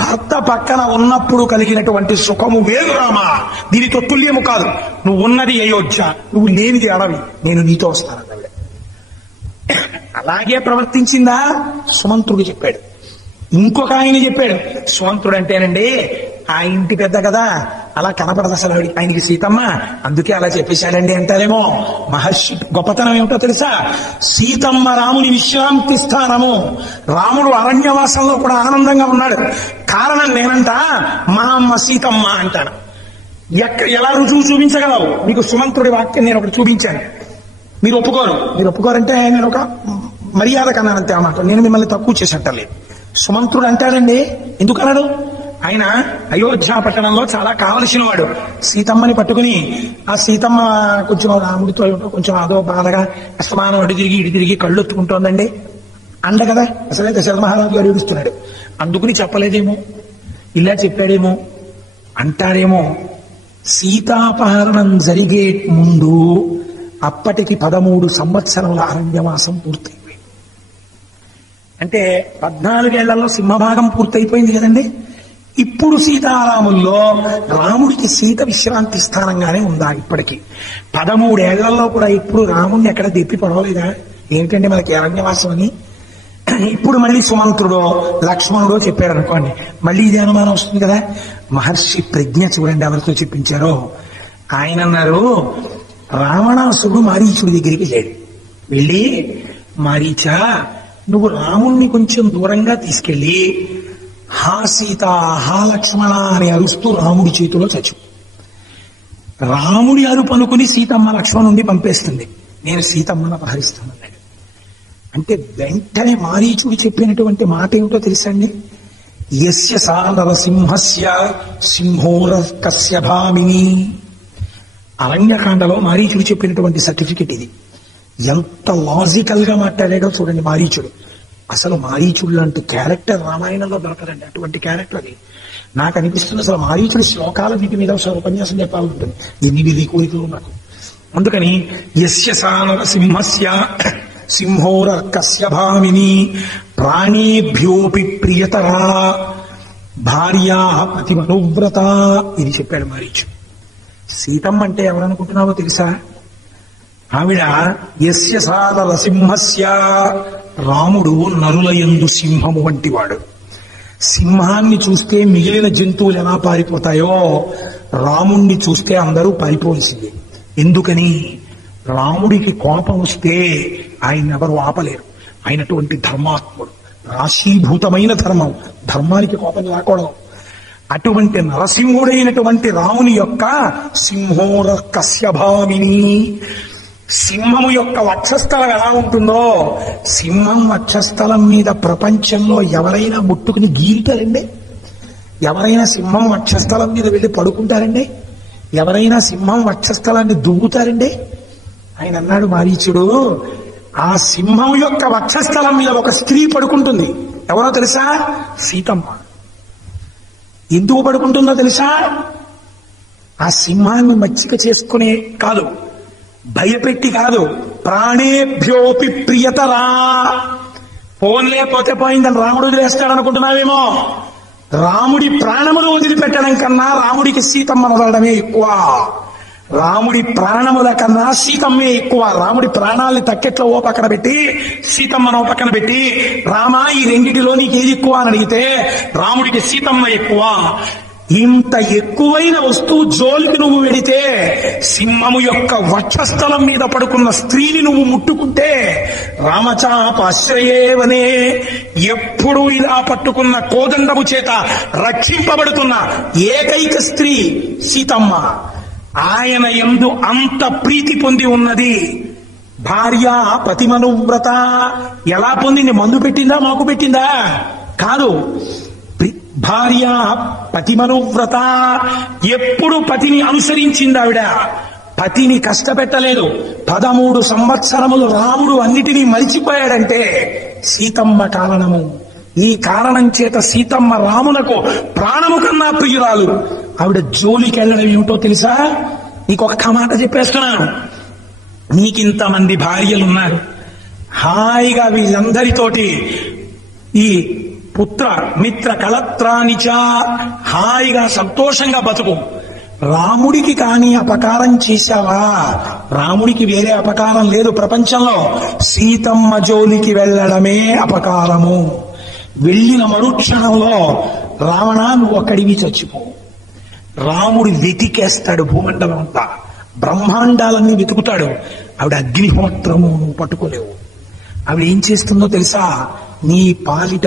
భర్త పక్కన ఉన్నప్పుడు కలిగినటువంటి సుఖము వేరు రామా, దీనితో తుల్యము కాదు. నువ్వు ఉన్నది అయోధ్య, నువ్వు లేనిది అడవి, నేను నీతో వస్తాను. అలాగే ప్రవర్తించిందా? సుమంత్రుడు చెప్పాడు. ఇంకొక ఆయన చెప్పాడు, సుమంత్రుడు అంటేనండి ఆ ఇంటి పెద్ద కదా, అలా కనపడదు అసలు ఆయనకి సీతమ్మ, అందుకే అలా చెప్పేశాడండి అంటారేమో. మహర్షి గొప్పతనం ఏమిటో తెలుసా? సీతమ్మ రాముని విశ్రాంతి స్థానము. రాముడు అరణ్యవాసంలో కూడా ఆనందంగా ఉన్నాడు. కారణం నేనంట మా అమ్మ సీతమ్మ అంటాను. ఎలా రుజువు చూపించగలవు? మీకు సుమంత్రుడి వాక్యం నేను ఒకటి చూపించాను, మీరు ఒప్పుకోరంటే నేను ఒక మర్యాద కన్నానంతే అన్నమాట. నేను మిమ్మల్ని తక్కువ చేసేటలేదు. సుమంత్రుడు అంటాడండి, ఎందుకు అన్నాడు? ఆయన అయోధ్య పట్టణంలో చాలా కావలసిన వాడు. సీతమ్మని పట్టుకుని ఆ సీతమ్మ కొంచెం రాముడితో కొంచెం అదో బాధగా అస్తమానం అటు తిరిగి కళ్ళు ఎత్తుకుంటోందండి అండ కదా. అసలే దశరథ మహారాజు గారు ఏడుస్తున్నాడు, అందుకుని చెప్పలేదేమో, ఇలా చెప్పాడేమో అంటారేమో. సీతాపహరణం జరిగే ముందు అప్పటికి 13 సంవత్సరముల అరణ్యవాసం పూర్తయిపోయింది. అంటే 14 ఏళ్లలో సింహభాగం పూర్తయిపోయింది కదండి. ఇప్పుడు సీతారాముల్లో రాముడికి సీత విశ్రాంతి స్థానంగానే ఉందా? ఇప్పటికి 13 ఏళ్లలో కూడా ఇప్పుడు రాముడిని ఎక్కడ దెప్పి పడవలేదా? ఏంటంటే మనకి అరణ్యవాసం అని. ఇప్పుడు మళ్ళీ సుమంత్రుడో లక్ష్మణుడో చెప్పాడు అనుకోండి, మళ్ళీ ఇది అనుమానం వస్తుంది కదా. మహర్షి ప్రజ్ఞ చూడండి ఎవరితో చెప్పించారో. ఆయన అన్నారు, రావణాసుడు మారీచుడి దగ్గరికి వెళ్ళి మారీచా, నువ్వు రాముణ్ణి కొంచెం దూరంగా తీసుకెళ్లి హా సీత హా లక్ష్మణ అని అరుస్తూ రాముడి చేతిలో చచ్చు. రాముడి అరుపు అనుకుని సీతమ్మ లక్ష్మణుడిని పంపేస్తుంది, నేను సీతమ్మను అపహరిస్తానన్నాడు. అంటే వెంటనే మారీచుడు చెప్పినటువంటి మాట ఏమిటో తెలుసండి? యస్య సా నరసింహస్య సింహోరకస్య భామిని. అరణ్యకాండలో మారీచుడు చెప్పినటువంటి సర్టిఫికెట్ ఇది. ఎంత లాజికల్ గా మాట్లాడాడో చూడండి మారీచుడు. అసలు మారీచుడు లాంటి క్యారెక్టర్ రామాయణంలో దొరకదండి, అటువంటి క్యారెక్టర్ అది. నాకు అనిపిస్తుంది అసలు మారీచుడు శ్లోకాల వీటి మీద ఒకసారి ఉపన్యాసం చెప్పాలంటుంది, ఎన్ని విధి కోరికలు నాకు. అందుకని యస్య సా నరసింహస్య సింహోరకస్య భామిని ప్రాణేభ్యోపి ప్రియతరా భార్యా పతిమనువ్రత. ఇది చెప్పాడు మారీచుడు. సీతమ్మ అంటే ఎవరనుకుంటున్నావో తెలుసా? ఆవిడ యస్య సా నరసింహస్య, రాముడు నరులయందు సింహము వంటి వాడు. సింహాన్ని చూస్తే మిగిలిన జంతువులు ఎలా పారిపోతాయో రాముణ్ణి చూస్తే అందరూ పారిపోవలసిందే. ఎందుకని? రాముడికి కోపం వస్తే ఆయన ఎవరు ఆపలేరు. ఆయనటువంటి ధర్మాత్ముడు, రాశీభూతమైన ధర్మం, ధర్మానికి కోపం రాకూడదు. అటువంటి నరసింహుడైనటువంటి రాముని యొక్క సింహోరకస్య భామిని. సింహము యొక్క వక్షస్థలం ఎలా ఉంటుందో, సింహం వక్షస్థలం మీద ప్రపంచంలో ఎవరైనా ముట్టుకుని గీరుతారండి? ఎవరైనా సింహం వక్షస్థలం మీద వెళ్ళి పడుకుంటారండి? ఎవరైనా సింహం వక్షస్థలాన్ని దువ్వుతారండి? ఆయన అన్నాడు మారీచుడు, ఆ సింహం యొక్క వక్షస్థలం మీద ఒక స్త్రీ పడుకుంటుంది. ఎవరో తెలుసా? సీతమ్మ. ఎందుకు పడుకుంటుందో తెలుసా? ఆ సింహాన్ని మచ్చిక చేసుకునే కాదు, భయపెట్టి కాదు, ప్రాణేభ్యోపి ప్రియతరా. పోన్లే పోతే పోయిందని రాముడు వదిలేస్తాడు అనుకుంటున్నావేమో. రాముడి ప్రాణములు వదిలిపెట్టడం కన్నా రాముడికి సీతమ్మను వదలడమే ఎక్కువ. రాముడి ప్రాణముల కన్నా సీతమ్మే ఎక్కువ. రాముడి ప్రాణాలని తక్కెట్లో ఓ పక్కన పెట్టి సీతమ్మను ఓ పక్కన పెట్టి, రామా ఈ రెండిటిలో నీకేది ఎక్కువ అని అడిగితే రాముడికి సీతమ్మ ఎక్కువ. ఇంత ఎక్కువైన వస్తువు జోలికి నువ్వు వెడితే, సింహము యొక్క వక్షస్థలం మీద పడుకున్న స్త్రీని నువ్వు ముట్టుకుంటే, రామచాపాశ్రయేవనే, ఎప్పుడు ఇలా పట్టుకున్న కోదండము చేత రక్షింపబడుతున్న ఏకైక స్త్రీ సీతమ్మ. ఆయన యందు అంత ప్రీతి పొంది ఉన్నది. భార్య పతిమనువ్రత. ఎలా పొందింది? మందు పెట్టిందా, మాకు పెట్టిందా? కాదు. భార్య పతిమనువ్రత. ఎప్పుడు పతిని అనుసరించింది ఆవిడ. పతిని కష్టపెట్టలేదు. 13 సంవత్సరములు రాముడు అన్నిటినీ మరిచిపోయాడంటే సీతమ్మ కారణము. ఈ కారణం చేత సీతమ్మ రామునకు ప్రాణము కన్నా ప్రియురాలు. ఆవిడ జోలికి వెళ్ళడం ఏమిటో తెలుసా? నీకొక్క మాట చెప్పేస్తున్నాను. నీకింతమంది భార్యలున్నారు, హాయిగా వీళ్ళందరితోటి ఈ పుత్ర మిత్ర కళత్రానిచ, హాయిగా సంతోషంగా బతుకు. రాముడికి కానీ అపకారం చేశావా? రాముడికి వేరే అపకారం లేదు ప్రపంచంలో. సీతమ్మ జోలికి వెళ్ళడమే అపకారము. వెళ్ళిన మరుక్షణంలో రావణ నువ్వు అక్కడివి చచ్చిపో. రాముడు వెతికేస్తాడు భూమండలం అంతా, బ్రహ్మాండాలన్నీ వెతుకుతాడు. ఆవిడ అగ్నిహోత్రము నువ్వు పట్టుకోలేవు. ఆవిడ ఏం చేస్తుందో తెలుసా? నీ పాలిట